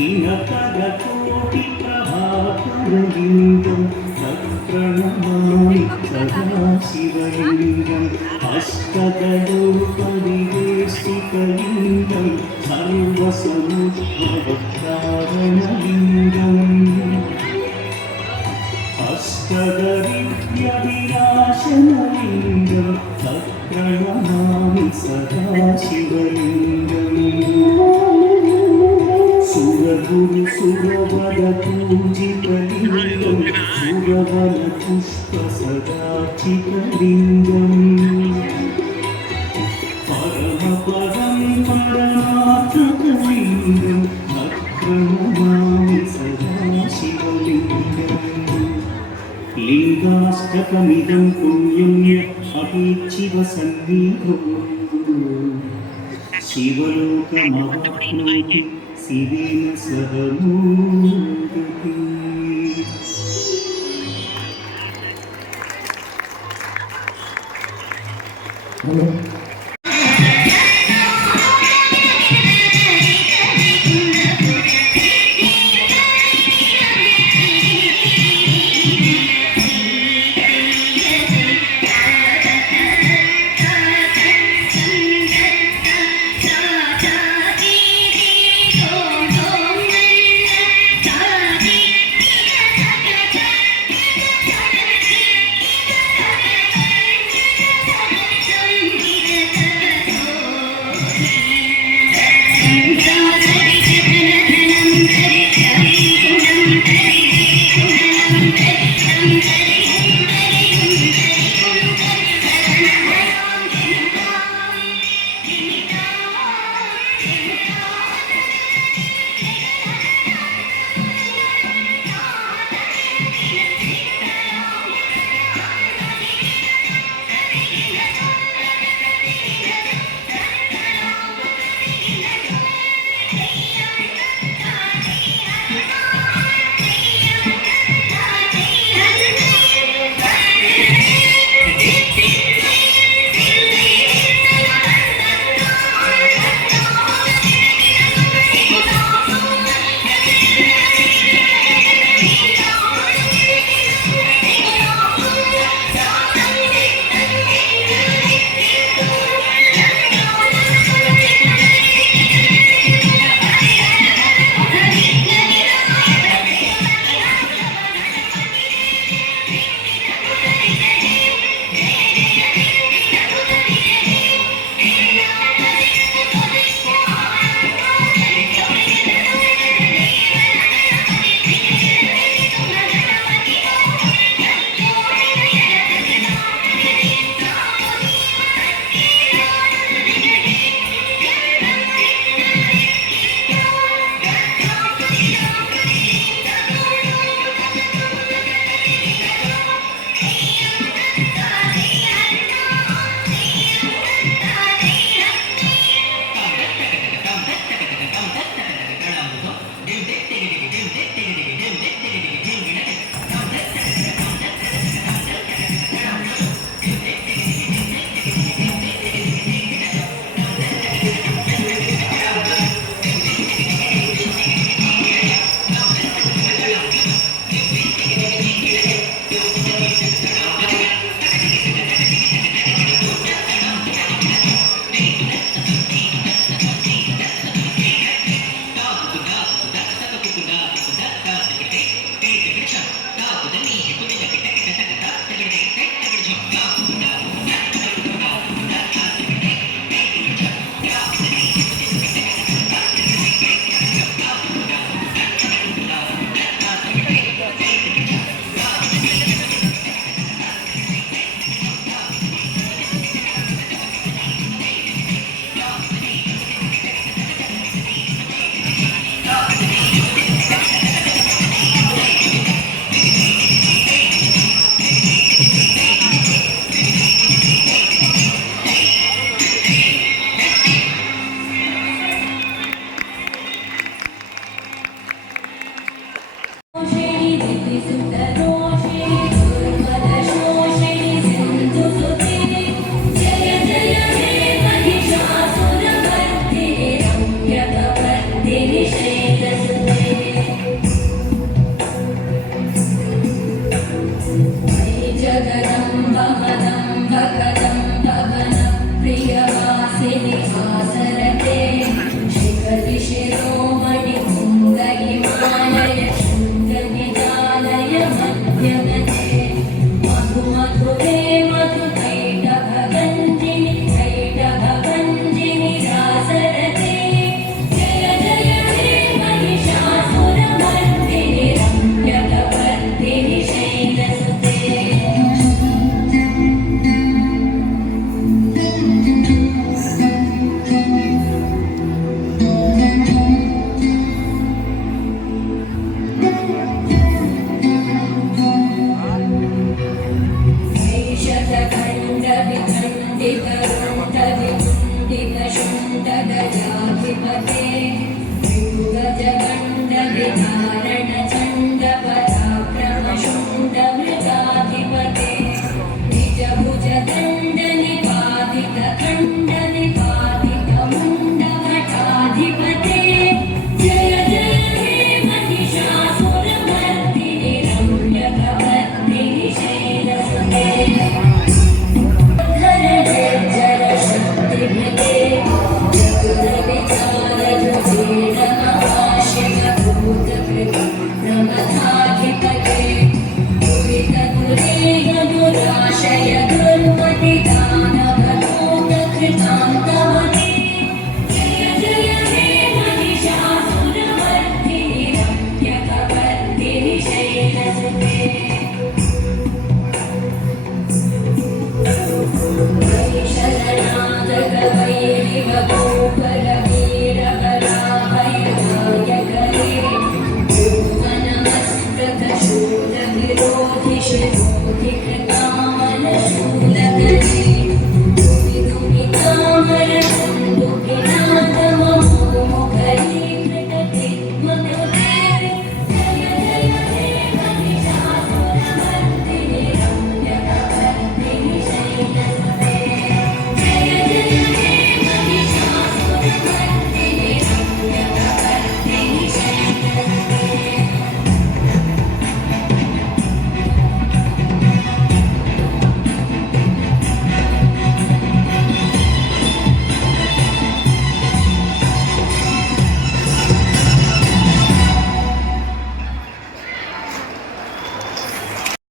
दिनपदकोटि प्रभाकरलिङ्गं तत्प्रणमामि सदा शिवलिङ्गम् अष्टदलोपरिवेष्टितलिङ्गं सर्वसमुद्भवकारणलिङ्गम् अष्टदरिद्र्यविनाशनलिङ्गं तत्प्रणमामि सदा शिवलिङ्गम् सुरगुरु सुरवरपूजितलिङ्गं सुरवरपुष्पसदाचितलिङ्गम् परमपदं परमार्थकलिङ्गं तत्प्रणमामि सदा शिवलिङ्गम् लिङ्गाष्टकमिदं पुण्यं अपेक्षिवसन्निधौ शिवलोकमवाप्नोति शिवेन सह मोदते।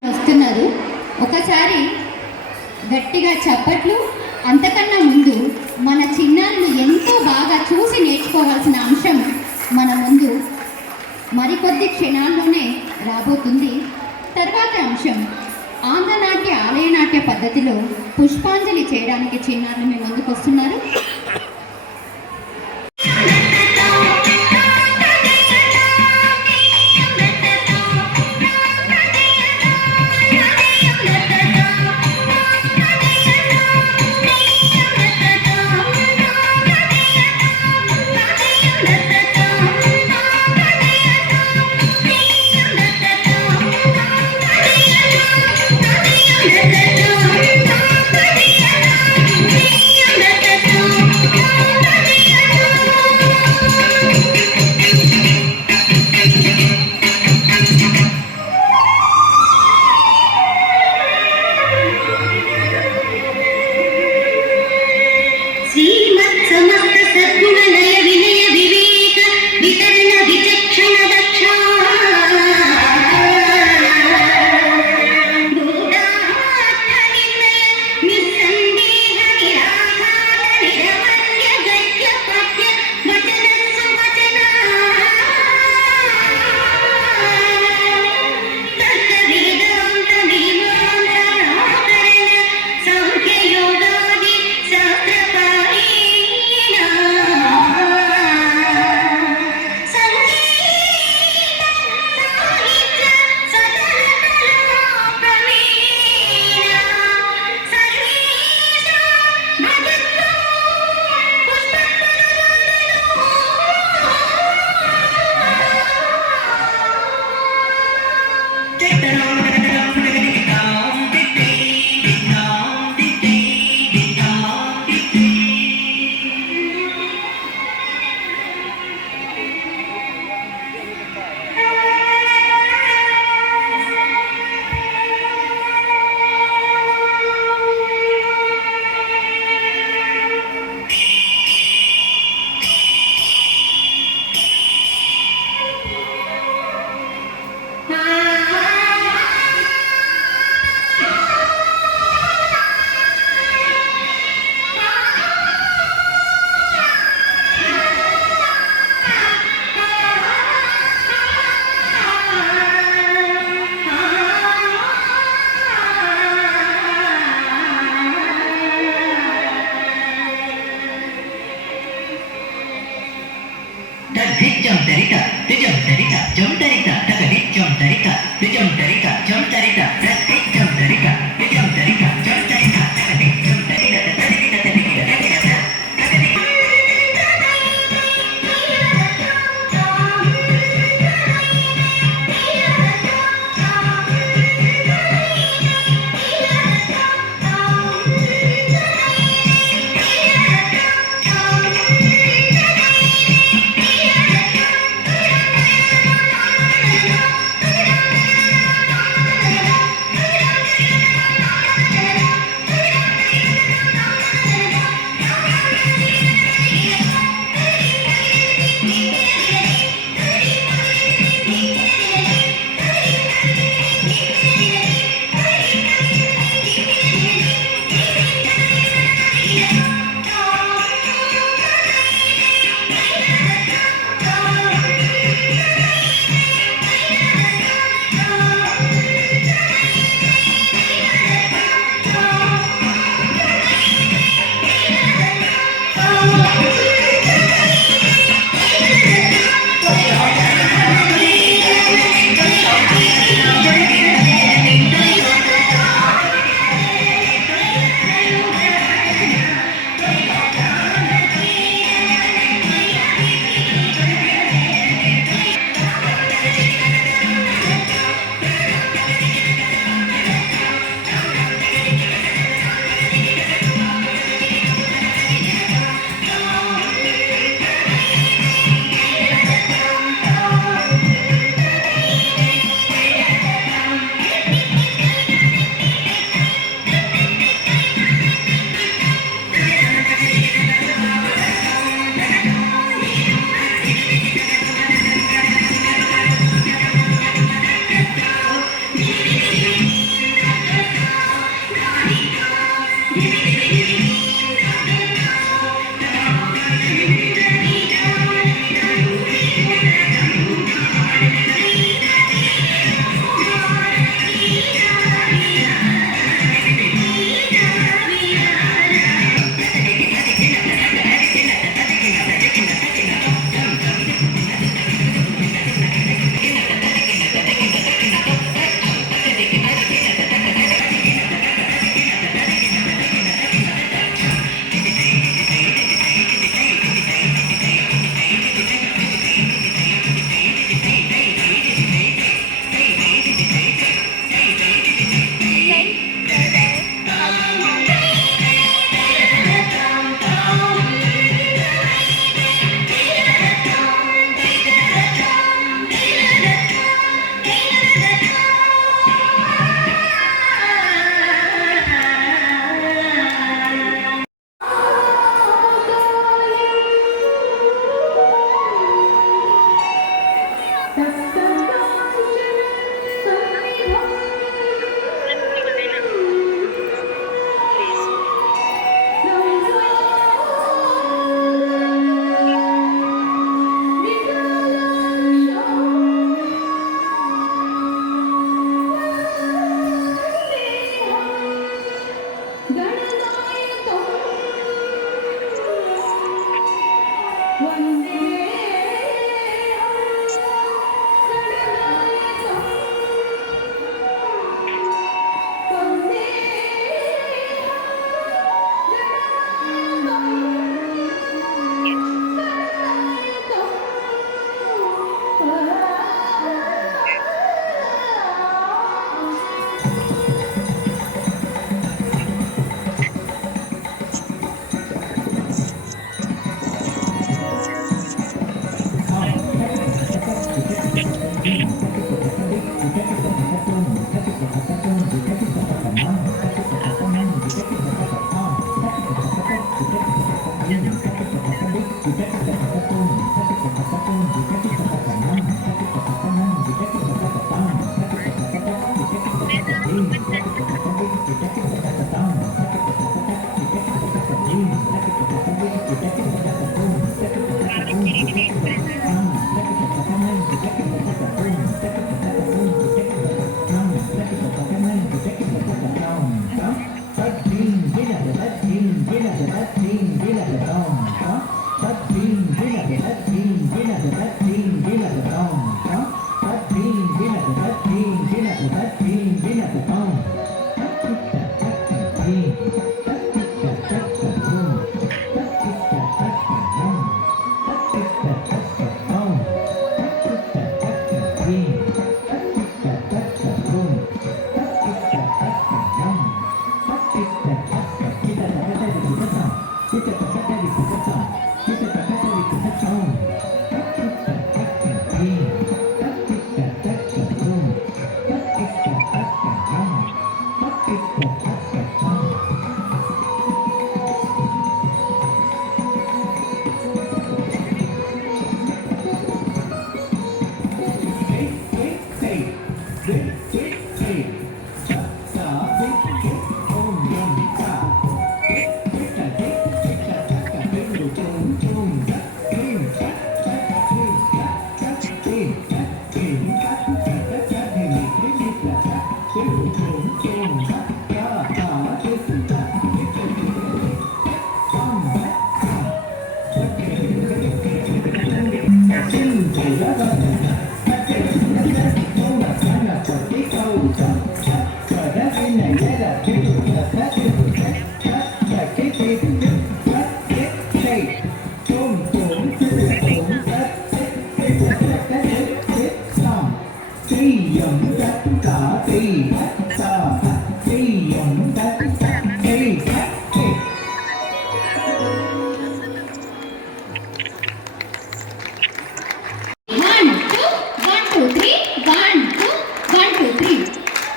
వస్తున్నారు. ఒకసారి గట్టిగా చప్పట్లు. అంతకన్నా ముందు మన చిన్నారులు ఎంతో బాగా చూసి నేర్చుకోవాల్సిన అంశం మన ముందు మరికొద్ది క్షణాల్లోనే రాబోతుంది. తర్వాత అంశం ఆంధ్రనాట్య ఆలయనాట్య పద్ధతిలో పుష్పాంజలి చేయడానికి చిన్నారులు మీ ముందుకు వస్తున్నారు.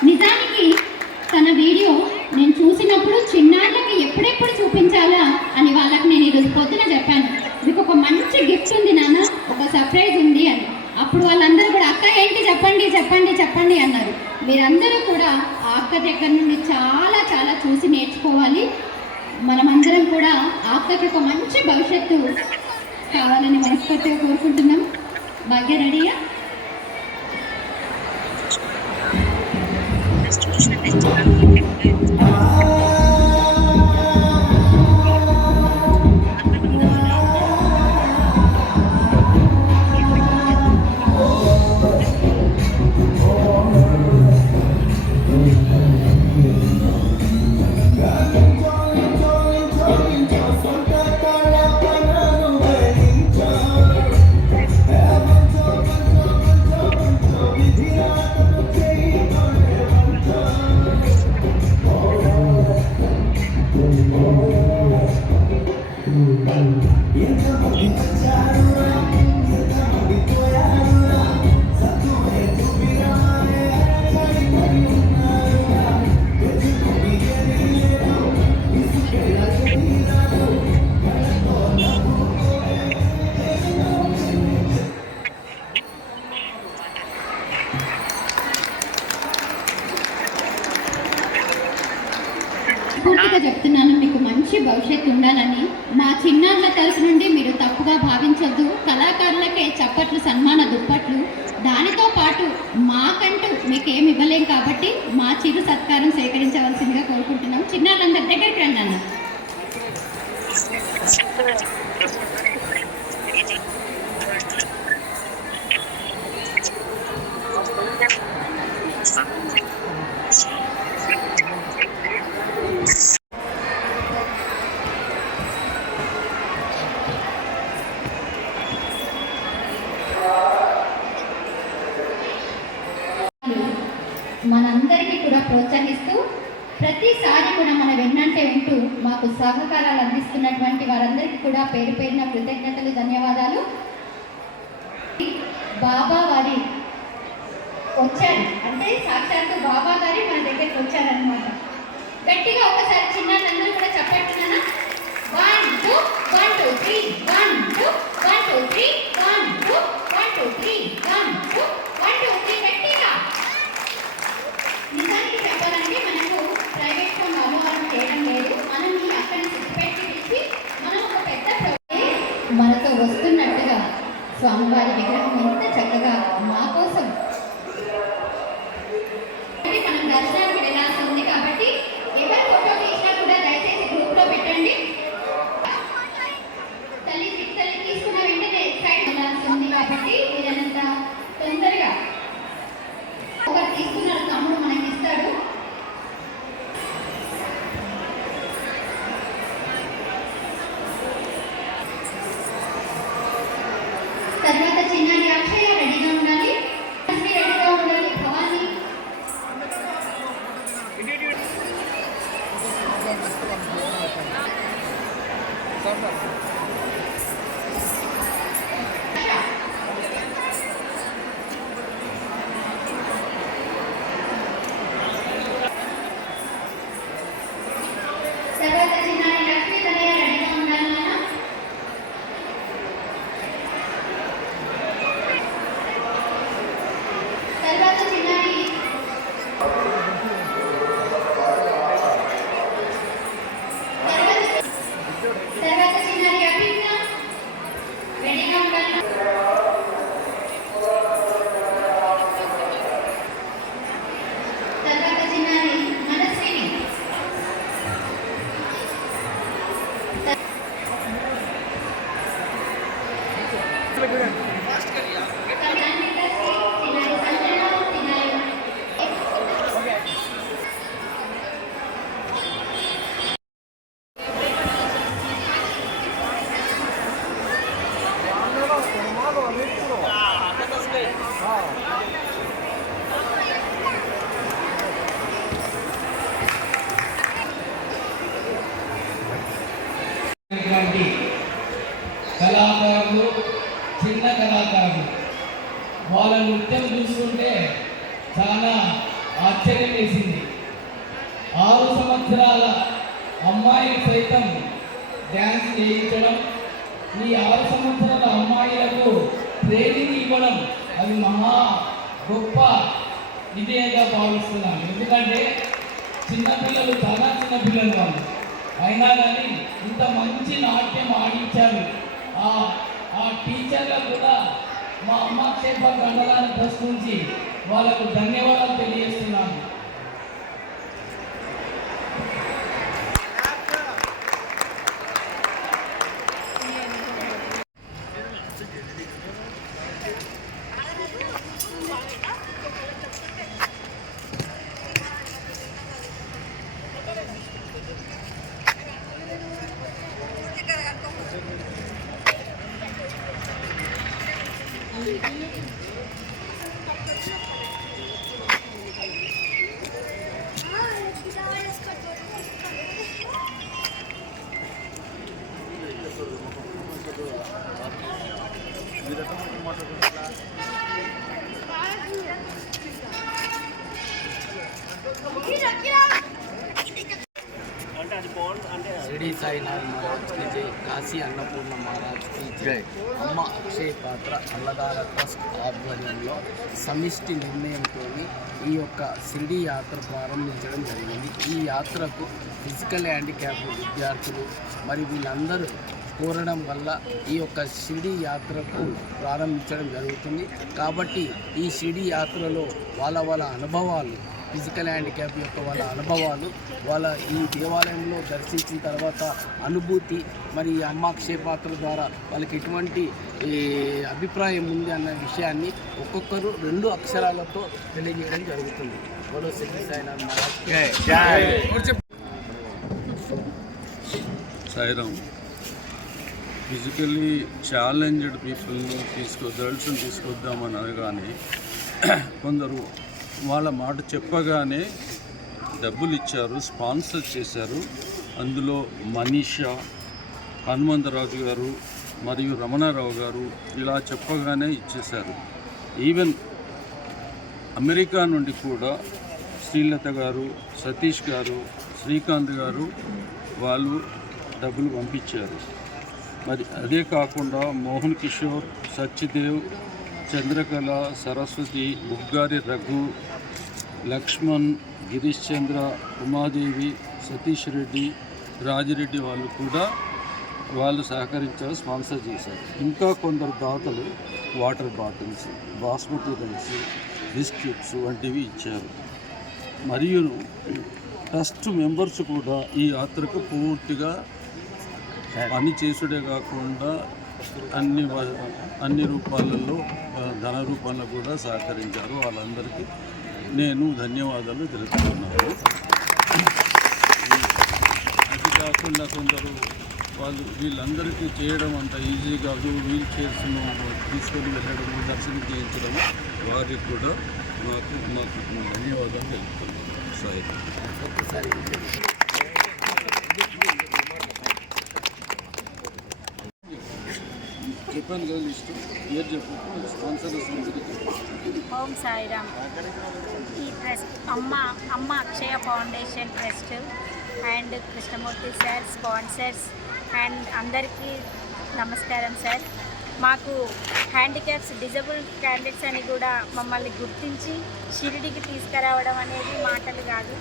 నిజానికి తన వీడియో నేను చూసినప్పుడు చిన్నాళ్ళకి ఎప్పుడెప్పుడు చూపించాలా అని వాళ్ళకి నేను ఈరోజు పొద్దున చెప్పాను, మీకు ఒక మంచి గిఫ్ట్ ఉంది నాన్న, ఒక సర్ప్రైజ్ ఉంది అని. అప్పుడు వాళ్ళందరూ కూడా అక్క ఏంటి చెప్పండి చెప్పండి చెప్పండి అన్నారు. మీరందరూ కూడా ఆ అక్క దగ్గర నుండి చాలా చాలా చూసి నేర్చుకోవాలి. మనమందరం కూడా ఆ అక్కకి ఒక మంచి భవిష్యత్తు కావాలని మనస్ఫూర్తిగా కోరుకుంటున్నాం. భాగ్య రెడీయా? Oh మనస్ఫూర్తిగా చెప్తున్నాను, మీకు మంచి భవిష్యత్తు ఉండాలని. మా చిన్నారుల తరఫు నుండి మీరు తప్పుగా భావించొద్దు. కళాకారులకే చప్పట్లు, సన్మాన దుప్పట్లు, దానితో పాటు మాకంటూ మీకేమి ఇవ్వలేం కాబట్టి మా చిరు సత్కారం సేకరించవలసిందిగా కోరుకుంటున్నాం. చిన్నారులందరి దగ్గరికి రండి అన్న. మనందరికీ కూడా ప్రోత్సహిస్తూ ప్రతిసారి కూడా మన వెన్నంటే ఉంటూ మాకు సహకారాలు అందిస్తున్నటువంటి వారందరికీ కూడా పేరు పేరున కృతజ్ఞతలు, ధన్యవాదాలు. బాబా వారి వచ్చారు అంటే సాక్షాత్తు బాబా గారి మన దగ్గరికి వచ్చారనమాట. గట్టిగా ఒకసారి చిన్నారందరూ కూడా చెప్పట్టున్నానా? 1 2 1 2 3 1 2 1 2 3 1 2 1 2 3 1 2 1 2 3 గట్టిగా. నిజానికి చెప్పాలంటే మనకు ప్రైవేట్ ఫోన్ వ్యవహారం చేయడం లేదు. మనం ఈ అక్కడి పెట్టి తీసి మనం ఒక పెద్ద మనతో వస్తున్నట్టుగా స్వామివారి విగ్రహం ఎంత చక్కగా మా కోసం మనం దర్శనానికి వెళ్ళాల్సి ఉంది కాబట్టి ఎవరు ఫోటో తీసినా కూడా దయచేసి గ్రూప్లో పెట్టండి. తల్లి తీసుకున్న వెంటనే సైడ్ వెళ్ళాల్సి ఉంది కాబట్టి మీరంత తొందరగా ఒకరు తీసుకున్నాడు, తమ్ముడు మనకి ఇస్తాడు. తర్వాత చిన్నారి అక్షయ రెడీగా ఉండాలి, రెడీగా ఉండాలి. భవాని తర్వాత చిన్నారి లక్ష్మీ తనయ్య రెడీగా ఉండాలి నాన్న. తర్వాత చిన్నారి తర్వాత చిన్నారి అభిజ్ఞ రెడీగా ఉండాలి. తర్వాత చిన్నారి మనస్విని. కళాకారులు, చిన్న కళాకారులు వాళ్ళ నృత్యం చూస్తుంటే చాలా ఆశ్చర్యం వేసింది. 6 సంవత్సరాల అమ్మాయిలు సైతం డ్యాన్స్ చేయించడం, ఈ 6 సంవత్సరాల అమ్మాయిలకు ట్రైనింగ్ ఇవ్వడం అది మహా గొప్ప విజయంగా భావిస్తున్నాను. ఎందుకంటే చిన్నపిల్లలు, చాలా చిన్నపిల్లలు వాళ్ళు అయినా కానీ ఇంత మంచి నాట్యం ఆడించారు. ఆ టీచర్లకు కూడా మా అమ్మక్షేప గండలాన్ని ట్రస్ట్ నుంచి వాళ్ళకు ధన్యవాదాలు తెలియజేస్తున్నాను. సాయినాథ్ మహారాజ్కి జై, కాశీ అన్నపూర్ణ మహారాజ్కి జై. అమ్మ అక్షయ పాత్ర అన్నదాన ట్రస్ట్ ఆధ్వర్యంలో సమిష్టి నిర్ణయంతో ఈ యొక్క షిరిడి యాత్ర ప్రారంభించడం జరిగింది. ఈ యాత్రకు ఫిజికల్ హ్యాండిక్యాప్ విద్యార్థులు మరి వీళ్ళందరూ కోరడం వల్ల ఈ యొక్క షిరిడి యాత్రకు ప్రారంభించడం జరుగుతుంది. కాబట్టి ఈ షిరిడి యాత్రలో వాళ్ళ అనుభవాలు, ఫిజికల్ హ్యాండిక్యాప్ యొక్క వాళ్ళ అనుభవాలు, వాళ్ళ ఈ దేవాలయంలో దర్శించిన తర్వాత అనుభూతి, మరి ఈ అమ్మ అక్షయ పాత్ర ద్వారా వాళ్ళకి ఎటువంటి అభిప్రాయం ఉంది అన్న విషయాన్ని ఒక్కొక్కరు 2 అక్షరాలతో తెలియజేయడం జరుగుతుంది. బోలో శ్రీ సాయినాథ్ మహారాజ్. సాయిరామ్. ఫిజికల్లీ ఛాలెంజ్డ్ పీపుల్ని గర్ల్స్ని తీసుకొద్దామని అనగానే కొందరు వాళ్ళ మాట చెప్పగానే డబ్బులు ఇచ్చారు, స్పాన్సర్ చేశారు. అందులో మనీషా, హనుమంతరాజు గారు మరియు రమణారావు గారు ఇలా చెప్పగానే ఇచ్చేశారు. ఈవెన్ అమెరికా నుండి కూడా శ్రీలత గారు, సతీష్ గారు, శ్రీకాంత్ గారు వాళ్ళు డబ్బులు పంపించారు. మరి అదే కాకుండా మోహన్ కిషోర్, సత్యదేవ్, చంద్రకళ, సరస్వతి, బుగ్గారి రఘు, లక్ష్మణ్, గిరీష్ చంద్ర, ఉమాదేవి, సతీష్ రెడ్డి, రాజిరెడ్డి వాళ్ళు కూడా వాళ్ళు సహకరించారు, స్పాన్సర్ చేశారు. ఇంకా కొందరు దాతలు water bottles, basmati rice, biscuits వంటివి ఇచ్చారు. మరియు ట్రస్ట్ మెంబర్స్ కూడా ఈ యాత్రకు పూర్తిగా పని చేసుడే కాకుండా అన్ని రూపాలలో ధన రూపంలో కూడా సహకరించారు. వాళ్ళందరికీ నేను ధన్యవాదాలు తెలుపుతున్నాను. అది కాకుండా కొందరు వీళ్ళందరికీ చేయడం అంత ఈజీ కాదు. వీల్ చైర్స్ను తీసుకొని వెళ్ళడం, దర్శనం చేయించడం, వారికి కూడా నాకు ధన్యవాదాలు తెలుపుతున్నాను. సాయి చెప్పాను కదా లిస్టు ఏది చెప్పు. స్పాన్సర్ ఓం సాయిరామ్. ఈ trust Amma Akshaya foundation trust and Krishnamurthy sir sponsors and అందరికీ నమస్కారం సార్. మాకు హ్యాండిక్యాప్స్, డిజబుల్ క్యాండిడేట్స్ అని కూడా మమ్మల్ని గుర్తించి షిరిడికి తీసుకురావడం అనేది మాటలు కాదు.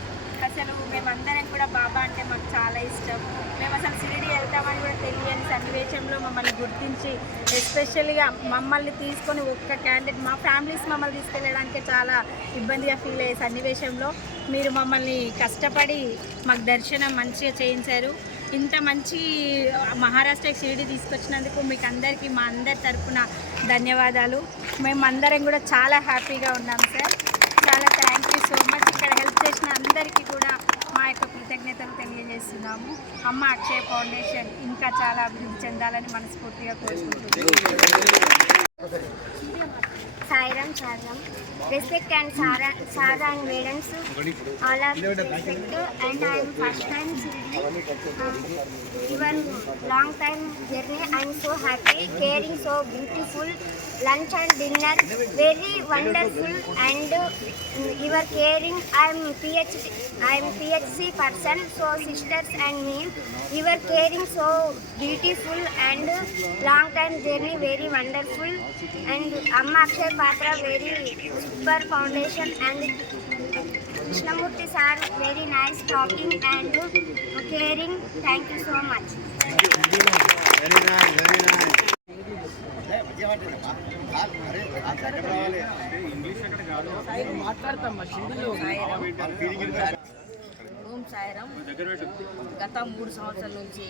అసలు మేమందరం కూడా బాబా అంటే మాకు చాలా ఇష్టం. మేము అసలు షిరిడి వెళ్తామని కూడా తెలియని సన్నివేశంలో మమ్మల్ని గుర్తించి ఎస్పెషల్గా మమ్మల్ని తీసుకొని ఒక్క క్యాండిడేట్, మా ఫ్యామిలీస్ మమ్మల్ని తీసుకెళ్ళడానికి చాలా ఇబ్బందిగా ఫీల్ అయ్యే సన్నివేశంలో మీరు మమ్మల్ని కష్టపడి మాకు దర్శనం మంచిగా చేయించారు. ఇంత మంచి మహారాష్ట్రకి షిరిడి తీసుకొచ్చినందుకు మీకు అందరికీ మా అందరి తరఫున ధన్యవాదాలు. మేమందరం కూడా చాలా హ్యాపీగా ఉన్నాం సార్. చాలా థ్యాంక్ యూ సో మచ్. ఇక్కడ హెల్ప్ చేసిన అందరికీ కూడా మా యొక్క కృతజ్ఞతలు తెలియజేస్తున్నాము. అమ్మ అక్షయ ఫౌండేషన్ ఇంకా చాలా అభివృద్ధి చెందాలని మనస్ఫూర్తిగా కోరుకుంటున్నాము. Sairam Charam. Respect and Sara and Vedans, all are respect, and I am first time even long time journey. I am so happy, caring, so beautiful, lunch and dinner very wonderful, and your caring. I am PhD person, so sisters and me, your caring so beautiful, and long time journey very wonderful, and Amma Akshay Patra very super foundation, and Krishnamurti sir very nice talking and caring. Thank you so much. Very nice. ఓం సాయిరామ్. గత 3 సంవత్సరాల నుంచి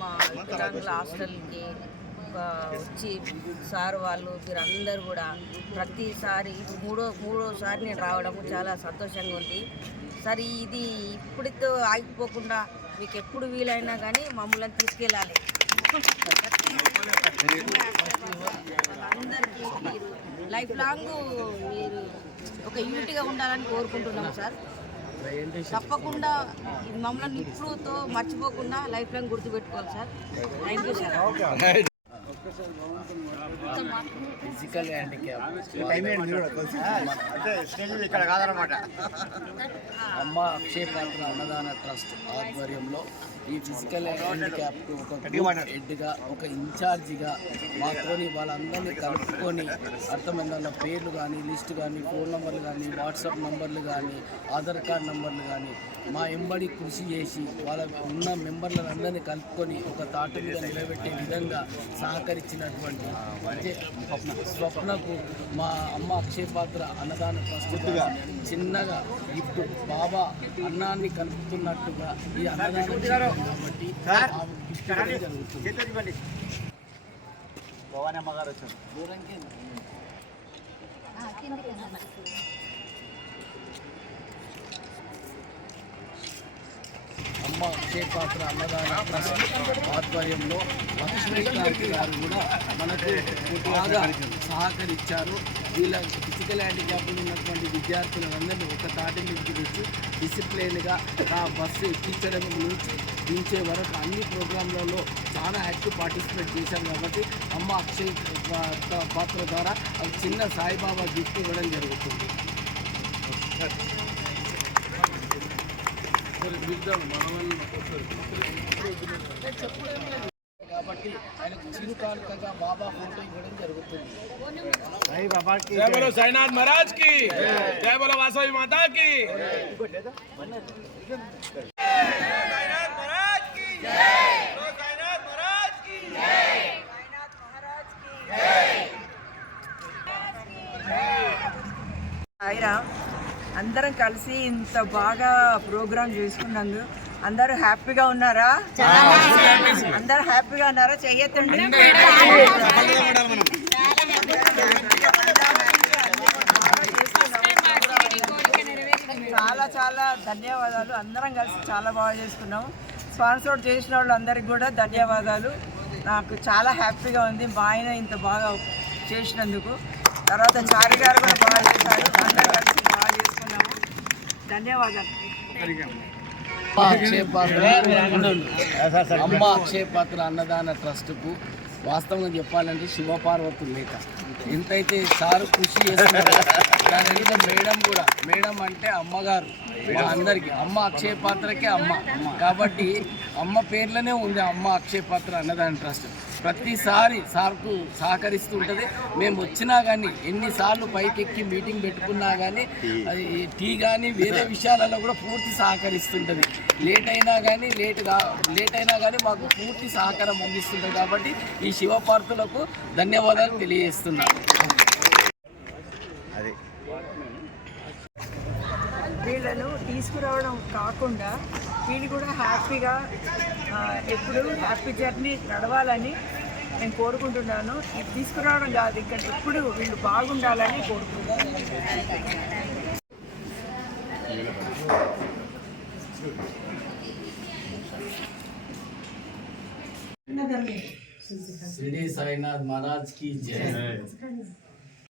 మా వికలాంగుల హాస్టల్కి వచ్చి సార్ వాళ్ళు మీరందరూ కూడా ప్రతిసారి మూడోసారి నేను రావడము చాలా సంతోషంగా ఉంది సార్. ఇది ఇప్పుడుతో ఆగిపోకుండా మీకు ఎప్పుడు వీలైనా కానీ మమ్మల్ని తీసుకెళ్ళాలి. అందరికీ మీరు లైఫ్ లాంగ్ మీరు ఒక యూనిట్గా ఉండాలని కోరుకుంటున్నాం సార్. తప్పకుండా మమ్మల్ని ఇప్పుడుతో మర్చిపోకుండా లైఫ్ లాంగ్ గుర్తుపెట్టుకోవాలి sir. Thank you sir. Physical handicap అమ్మ అక్షయ పాత్ర అన్నదాన ట్రస్ట్ ఆధ్వర్యంలో ఈ ఫిజికల్ హ్యాండిక్యాప్కి ఒక హెడ్గా ఒక ఇన్ఛార్జిగా మాతోని వాళ్ళందరినీ కలుపుకొని అర్థమైన పేర్లు కానీ లిస్ట్ కానీ ఫోన్ నెంబర్లు కానీ వాట్సాప్ నంబర్లు కానీ ఆధార్ కార్డ్ నంబర్లు కానీ మా ఎంబడి కృషి చేసి వాళ్ళ ఉన్న మెంబర్లందరినీ కలుపుకొని ఒక తాట మీద నిలబెట్టే విధంగా సహకరించినటువంటి స్వప్నకు మా అమ్మ అక్షయ పాత్ర అన్నదాన ట్రస్ట్ చిన్నగా గిఫ్ట్ బాబా అన్నాన్ని కలుపుతున్నట్టుగా ఈ అన్నదానం కాబట్టి గిఫ్ట్ జరుగుతుంది. దూరంకి అమ్మ అక్షయ పాత్ర అన్నదాన ట్రస్ట్ ఆధ్వర్యంలో లక్ష్మీకాంతి గారు కూడా మనకు బాగా సహకరించారు. వీళ్ళ ఫిజికల్ హ్యాండిక్యాప్ ఉన్నటువంటి విద్యార్థులందరినీ ఒక తాటి నుంచి తెచ్చి డిసిప్లైన్గా ఆ బస్సు ఎక్కించడం నుంచి దించే వరకు అన్ని ప్రోగ్రాంలలో చాలా యాక్టివ్ పార్టిసిపేట్ చేశారు. కాబట్టి అమ్మ అక్షయ పాత్ర ద్వారా అది చిన్న సాయిబాబా గిఫ్ట్ ఇవ్వడం జరుగుతుంది. కాబట్టి ఆయనకు చిరుకానుకగా బాబా ఫోటో ఇవ్వడం జరుగుతుంది. జై బోలో సాయినాథ్ మహారాజ్ కి, జై బోలో వాసవి మాతా కి. అందరం కలిసి ఇంత బాగా ప్రోగ్రామ్ చేసుకున్నందు అందరూ హ్యాపీగా ఉన్నారా? అందరూ హ్యాపీగా ఉన్నారా? చెయ్యొద్దండి. చాలా చాలా ధన్యవాదాలు. అందరం కలిసి చాలా బాగా చేసుకున్నాము. స్పాన్సర్ చేసిన వాళ్ళందరికీ కూడా ధన్యవాదాలు. నాకు చాలా హ్యాపీగా ఉంది మా ఆయన ఇంత బాగా చేసినందుకు. తర్వాత చారి గారు కూడా బాగా చేశారు. అందరం కలిసి బాగా చేసుకున్నాము. ధన్యవాదాలు. అమ్మ అక్షయ పాత్ర అన్నదాన ట్రస్ట్కు వాస్తవంగా చెప్పాలంటే శివపార్వతులు లేక ఎంతైతే సారు కృషి చేస్తున్నారు దాని మీద మేడం కూడా, మేడం అంటే అమ్మగారు మా అందరికీ, అమ్మ అక్షయ పాత్రకే అమ్మ కాబట్టి అమ్మ పేర్లోనే ఉంది అమ్మ అక్షయ పాత్ర అన్నదాన ట్రస్ట్. ప్రతిసారి సార్కు సహకరిస్తూ ఉంటుంది. మేము వచ్చినా కానీ ఎన్నిసార్లు పైకెక్కి మీటింగ్ పెట్టుకున్నా కానీ అది టీ కానీ వేరే విషయాలలో కూడా పూర్తి సహకరిస్తుంటుంది. లేట్ అయినా కానీ మాకు పూర్తి సహకారం అందిస్తుంటుంది. కాబట్టి ఈ శివపార్తులకు ధన్యవాదాలు తెలియజేస్తున్నాను. వీళ్ళను తీసుకురావడం కాకుండా వీళ్ళు కూడా హ్యాపీగా ఎప్పుడు హ్యాపీ జర్నీ నడవాలని నేను కోరుకుంటున్నాను. ఇది తీసుకురావడం కాదు, ఇక్కడ ఎప్పుడు వీళ్ళు బాగుండాలని కోరుకుంటున్నాను. श्री साईनाथ महाराज की जय.